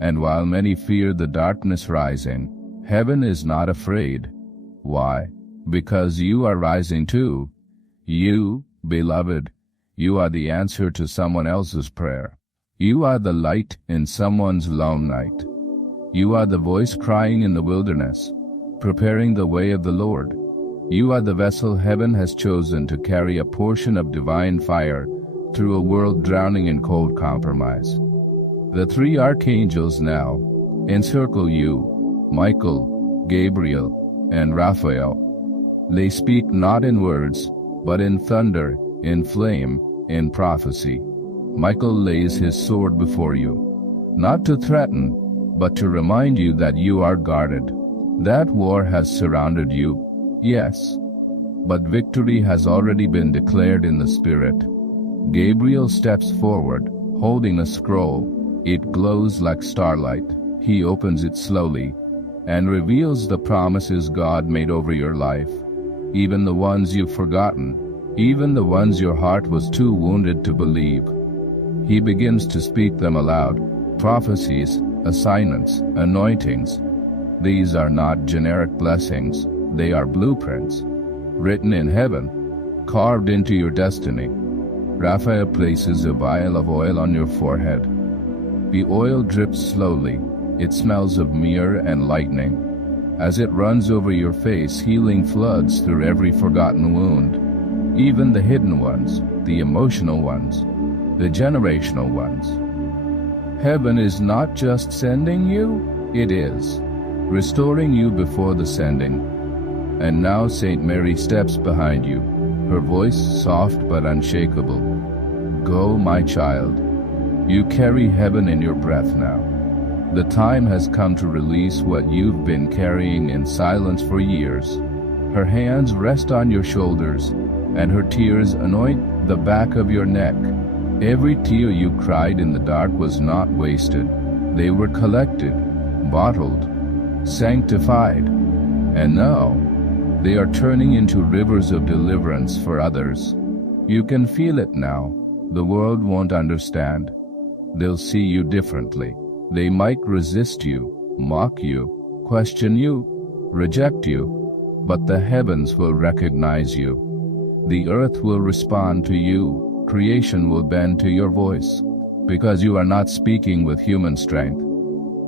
And while many fear the darkness rising, heaven is not afraid. Why? Because you are rising too. You, beloved, you are the answer to someone else's prayer. You are the light in someone's lone night. You are the voice crying in the wilderness, preparing the way of the Lord. You are the vessel heaven has chosen to carry a portion of divine fire through a world drowning in cold compromise. The three archangels now encircle you, Michael, Gabriel, and Raphael. They speak not in words, but in thunder, in flame, in prophecy. Michael lays his sword before you, not to threaten, but to remind you that you are guarded. That war has surrounded you, yes, but victory has already been declared in the Spirit. Gabriel steps forward, holding a scroll. It glows like starlight. He opens it slowly and reveals the promises God made over your life, even the ones you've forgotten, even the ones your heart was too wounded to believe. He begins to speak them aloud. Prophecies, assignments, anointings. These are not generic blessings. They are blueprints, written in heaven, carved into your destiny. Raphael places a vial of oil on your forehead. The oil drips slowly. It smells of myrrh and lightning. As it runs over your face, healing floods through every forgotten wound, even the hidden ones, the emotional ones, the generational ones. Heaven is not just sending you, it is restoring you before the sending. And now Saint Mary steps behind you, her voice soft but unshakable. Go, my child. You carry heaven in your breath now. The time has come to release what you've been carrying in silence for years. Her hands rest on your shoulders, and her tears anoint the back of your neck. Every tear you cried in the dark was not wasted. They were collected, bottled, sanctified, and now they are turning into rivers of deliverance for others. You can feel it now. The world won't understand. They'll see you differently. They might resist you, mock you, question you, reject you, but the heavens will recognize you. The earth will respond to you. Creation will bend to your voice, because you are not speaking with human strength.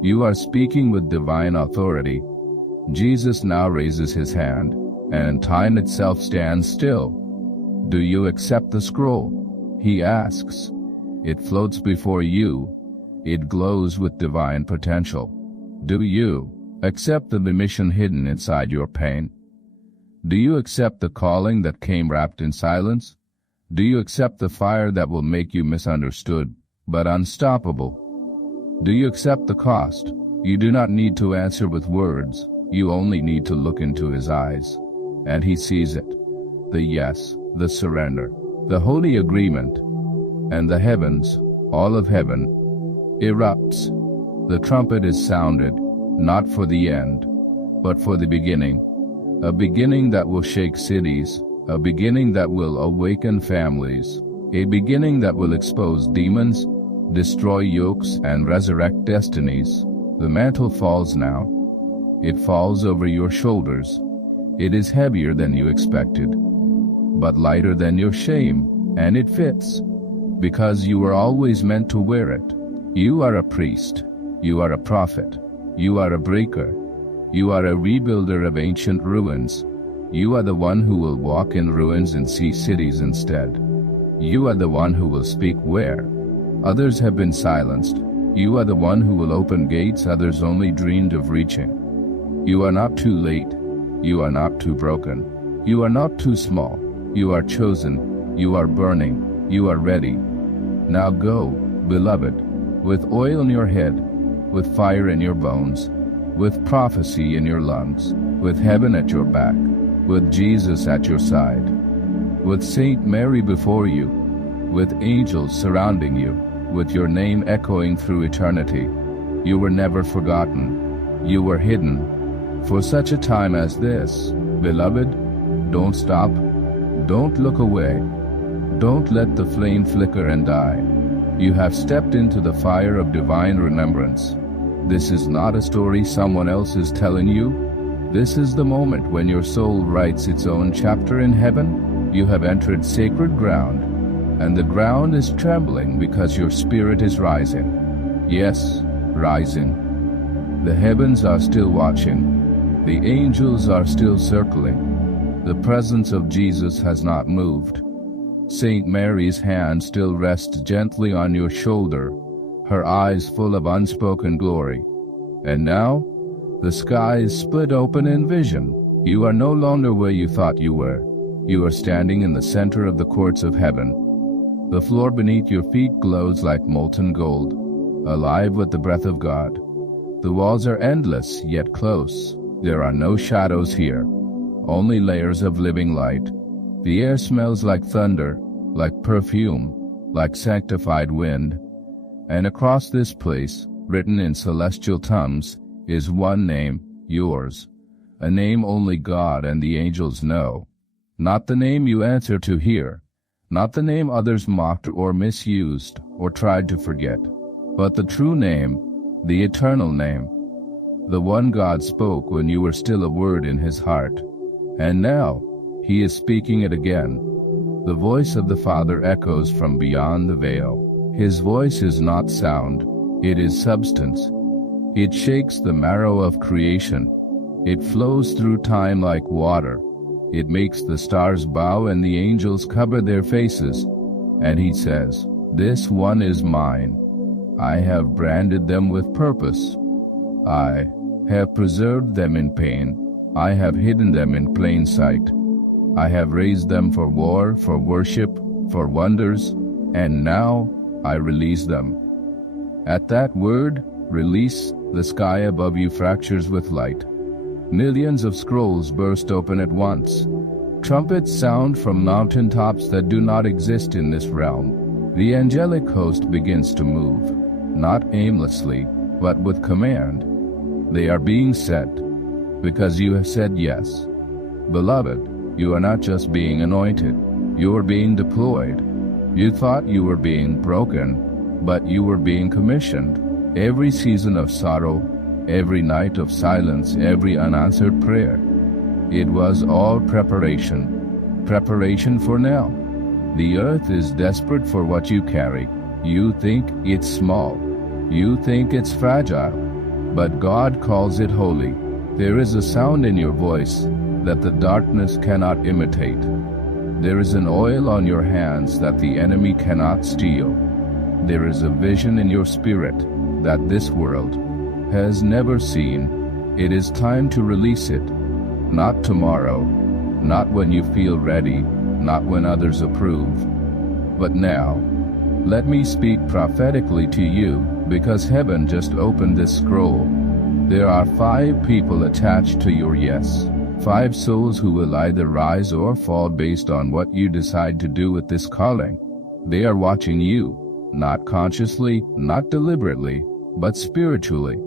You are speaking with divine authority. Jesus now raises his hand, and time itself stands still. Do you accept the scroll? He asks. It floats before you. It glows with divine potential. Do you accept the mission hidden inside your pain? Do you accept the calling that came wrapped in silence? Do you accept the fire that will make you misunderstood, but unstoppable? Do you accept the cost? You do not need to answer with words. You only need to look into his eyes, and he sees it. The yes, the surrender, the holy agreement, and the heavens, all of heaven, erupts. The trumpet is sounded, not for the end, but for the beginning. A beginning that will shake cities, a beginning that will awaken families, a beginning that will expose demons, destroy yokes, and resurrect destinies. The mantle falls now. It falls over your shoulders. It is heavier than you expected, but lighter than your shame, and it fits, because you were always meant to wear it. You are a priest. You are a prophet. You are a breaker. You are a rebuilder of ancient ruins. You are the one who will walk in ruins and see cities instead. You are the one who will speak where others have been silenced. You are the one who will open gates others only dreamed of reaching. You are not too late. You are not too broken. You are not too small. You are chosen. You are burning. You are ready. Now go. Beloved, with oil in your head, with fire in your bones, with prophecy in your lungs, with heaven at your back, with Jesus at your side, with Saint Mary before you, with angels surrounding you, with your name echoing through eternity. You were never forgotten. You were hidden for such a time as this. Beloved, don't stop. Don't look away. Don't let the flame flicker and die. You have stepped into the fire of divine remembrance. This is not a story someone else is telling you. This is the moment when your soul writes its own chapter in heaven. You have entered sacred ground, and the ground is trembling because your spirit is rising. Yes, rising. The heavens are still watching. The angels are still circling. The presence of Jesus has not moved. Saint Mary's hand still rests gently on your shoulder, her eyes full of unspoken glory. And now, the sky is split open in vision. You are no longer where you thought you were. You are standing in the center of the courts of heaven. The floor beneath your feet glows like molten gold, alive with the breath of God. The walls are endless, yet close. There are no shadows here, only layers of living light. The air smells like thunder, like perfume, like sanctified wind. And across this place, written in celestial tongues, is one name, yours. A name only God and the angels know. Not the name you answer to here, not the name others mocked or misused or tried to forget, but the true name, the eternal name, the one God spoke when you were still a word in his heart. And now, he is speaking it again. The voice of the Father echoes from beyond the veil. His voice is not sound, it is substance. It shakes the marrow of creation. It flows through time like water. It makes the stars bow and the angels cover their faces. And he says, "This one is mine. I have branded them with purpose. I have preserved them in pain. I have hidden them in plain sight. I have raised them for war, for worship, for wonders, and now I release them." At that word, release, the sky above you fractures with light. Millions of scrolls burst open at once. Trumpets sound from mountain tops that do not exist in this realm. The angelic host begins to move, not aimlessly, but with command. They are being set, because you have said yes. Beloved, you are not just being anointed, you are being deployed. You thought you were being broken, but you were being commissioned. Every season of sorrow, every night of silence, every unanswered prayer, it was all preparation. Preparation for now. The earth is desperate for what you carry. You think it's small. You think it's fragile. But God calls it holy. There is a sound in your voice that the darkness cannot imitate. There is an oil on your hands that the enemy cannot steal. There is a vision in your spirit that this world has never seen. It is time to release it. Not tomorrow, not when you feel ready, not when others approve, but now. Let me speak prophetically to you, because heaven just opened this scroll. There are 5 people attached to your yes. 5 souls who will either rise or fall based on what you decide to do with this calling. They are watching you, not consciously, not deliberately, but spiritually.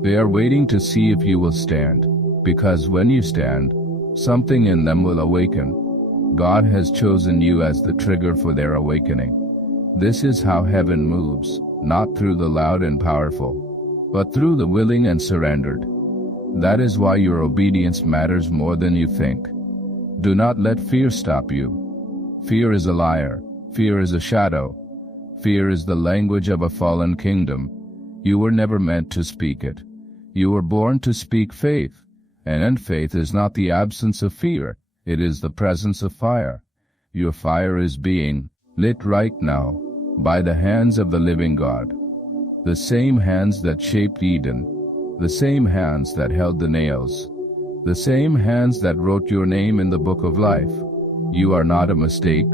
They are waiting to see if you will stand, because when you stand, something in them will awaken. God has chosen you as the trigger for their awakening. This is how heaven moves, not through the loud and powerful, but through the willing and surrendered. That is why your obedience matters more than you think. Do not let fear stop you. Fear is a liar. Fear is a shadow. Fear is the language of a fallen kingdom. You were never meant to speak it. You were born to speak faith, and faith is not the absence of fear, it is the presence of fire. Your fire is being lit right now by the hands of the living God. The same hands that shaped Eden, the same hands that held the nails, the same hands that wrote your name in the book of life. You are not a mistake.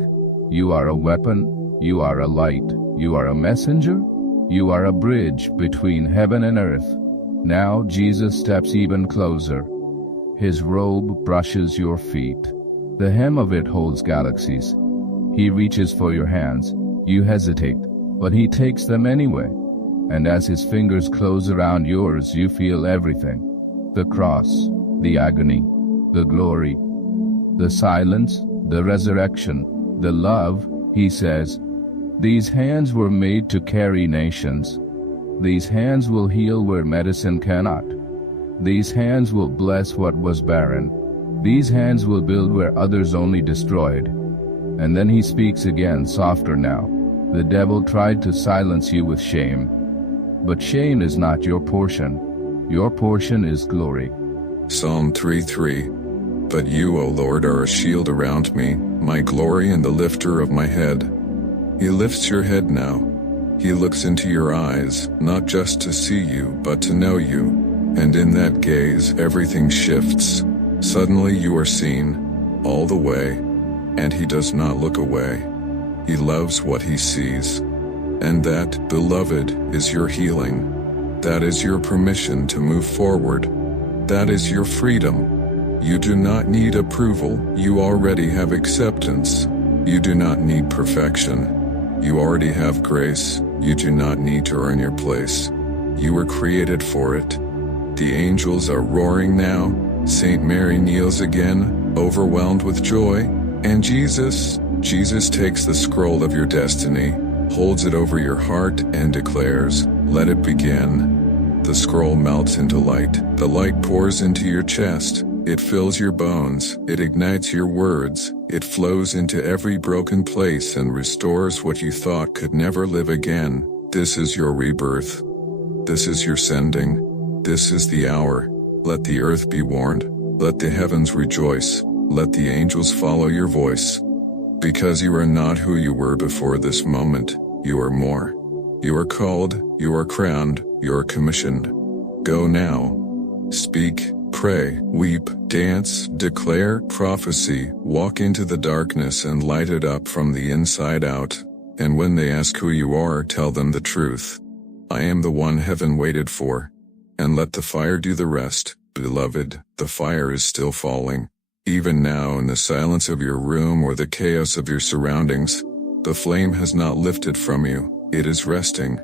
You are a weapon. You are a light. You are a messenger. You are a bridge between heaven and earth. Now Jesus steps even closer. His robe brushes your feet. The hem of it holds galaxies. He reaches for your hands. You hesitate, but he takes them anyway. And as his fingers close around yours, you feel everything. The cross, the agony, the glory, the silence, the resurrection, the love. He says, "These hands were made to carry nations. These hands will heal where medicine cannot. These hands will bless what was barren. These hands will build where others only destroyed." And then he speaks again, softer now. "The devil tried to silence you with shame. But shame is not your portion. Your portion is glory." Psalm 3:3. But you, O Lord, are a shield around me, my glory and the lifter of my head. He lifts your head now. He looks into your eyes, not just to see you, but to know you. And in that gaze, everything shifts. Suddenly you are seen, all the way, and he does not look away. He loves what he sees. And that, beloved, is your healing. That is your permission to move forward. That is your freedom. You do not need approval, you already have acceptance. You do not need perfection. You already have grace. You do not need to earn your place. You were created for it. The angels are roaring now. Saint Mary kneels again, overwhelmed with joy. And Jesus takes the scroll of your destiny, holds it over your heart and declares, "Let it begin." The scroll melts into light. The light pours into your chest. It fills your bones. It ignites your words. It flows into every broken place and restores what you thought could never live again. This is your rebirth. This is your sending. This is the hour. Let the earth be warned. Let the heavens rejoice. Let the angels follow your voice. Because you are not who you were before this moment. You are more. You are called. You are crowned. You are commissioned. Go now. Speak. Pray, weep, dance, declare, prophecy, walk into the darkness and light it up from the inside out. And when they ask who you are, tell them the truth. I am the one heaven waited for. And let the fire do the rest. Beloved, the fire is still falling. Even now in the silence of your room or the chaos of your surroundings, the flame has not lifted from you. It is resting.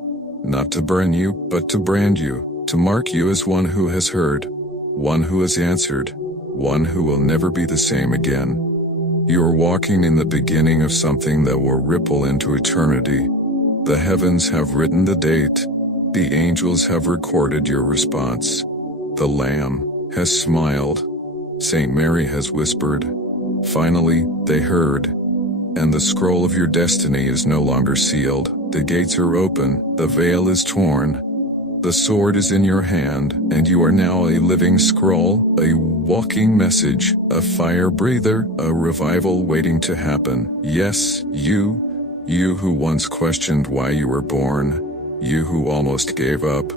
Not to burn you, but to brand you, to mark you as one who has heard. One who has answered, one who will never be the same again. You are walking in the beginning of something that will ripple into eternity. The heavens have written the date. The angels have recorded your response. The Lamb has smiled. Saint Mary has whispered. Finally, they heard. And the scroll of your destiny is no longer sealed. The gates are open, the veil is torn. The sword is in your hand, and you are now a living scroll, a walking message, a fire breather, a revival waiting to happen. Yes, you who once questioned why you were born, you who almost gave up,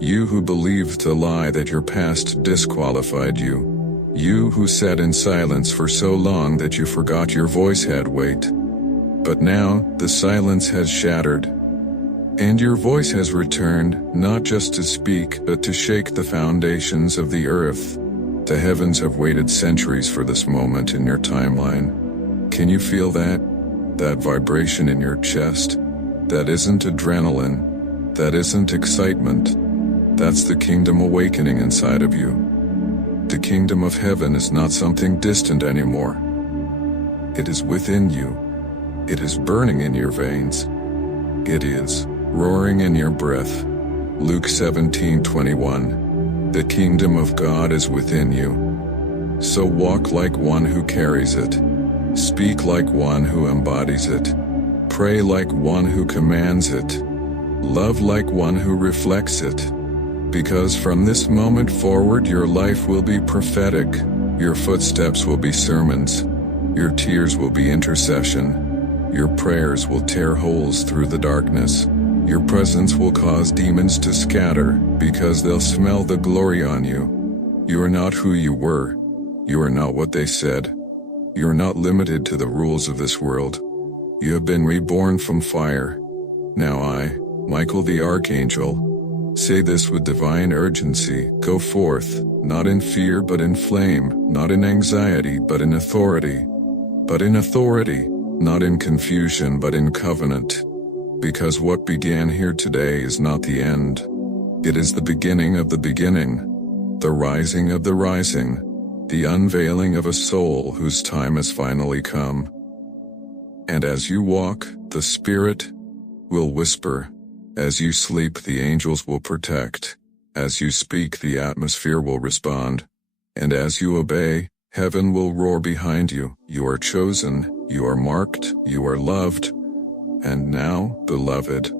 you who believed the lie that your past disqualified you, you who sat in silence for so long that you forgot your voice had weight. But now, the silence has shattered. And your voice has returned, not just to speak, but to shake the foundations of the earth. The heavens have waited centuries for this moment in your timeline. Can you feel that? That vibration in your chest? That isn't adrenaline. That isn't excitement. That's the kingdom awakening inside of you. The kingdom of heaven is not something distant anymore. It is within you. It is burning in your veins. It is roaring in your breath. Luke 17:21. The kingdom of God is within you. So walk like one who carries it. Speak like one who embodies it. Pray like one who commands it. Love like one who reflects it. Because from this moment forward your life will be prophetic. Your footsteps will be sermons. Your tears will be intercession. Your prayers will tear holes through the darkness. Your presence will cause demons to scatter, because they'll smell the glory on you. You are not who you were. You are not what they said. You are not limited to the rules of this world. You have been reborn from fire. Now I, Michael the Archangel, say this with divine urgency. Go forth, not in fear but in flame, not in anxiety but in authority. Not in confusion but in covenant. Because what began here today is not the end. It is the beginning of the beginning, the rising of the rising, the unveiling of a soul whose time has finally come. And as you walk, the Spirit will whisper. As you sleep, the angels will protect. As you speak, the atmosphere will respond. And as you obey, heaven will roar behind you. You are chosen, you are marked, you are loved. And now, beloved,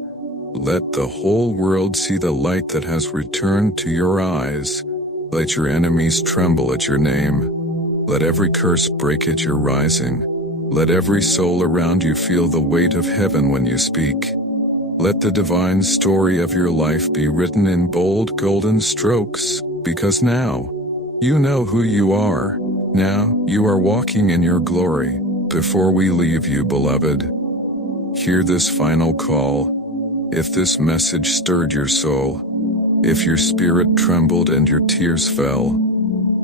let the whole world see the light that has returned to your eyes. Let your enemies tremble at your name. Let every curse break at your rising. Let every soul around you feel the weight of heaven when you speak. Let the divine story of your life be written in bold golden strokes, because now, you know who you are. Now, you are walking in your glory. Before we leave you, beloved, hear this final call. If this message stirred your soul, if your spirit trembled and your tears fell,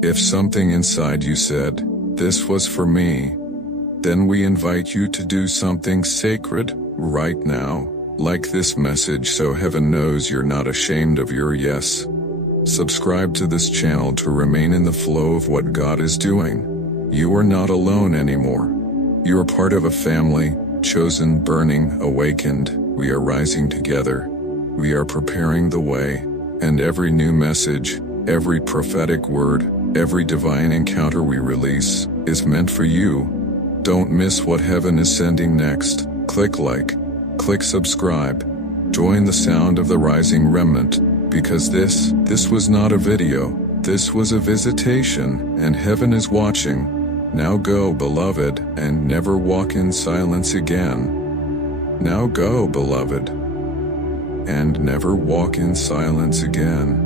if something inside you said, "This was for me," then we invite you to do something sacred right now. Like this message so heaven knows you're not ashamed of your yes. Subscribe to this channel to remain in the flow of what God is doing. You are not alone anymore. You are part of a family, chosen, burning, awakened. We are rising together. We are preparing the way. And every new message, every prophetic word, every divine encounter we release is meant for you. Don't miss what heaven is sending next. Click like, click subscribe, join the sound of the rising remnant, because this was not a video, this was a visitation, and heaven is watching. Now go, beloved, and never walk in silence again. Now go, beloved, and never walk in silence again.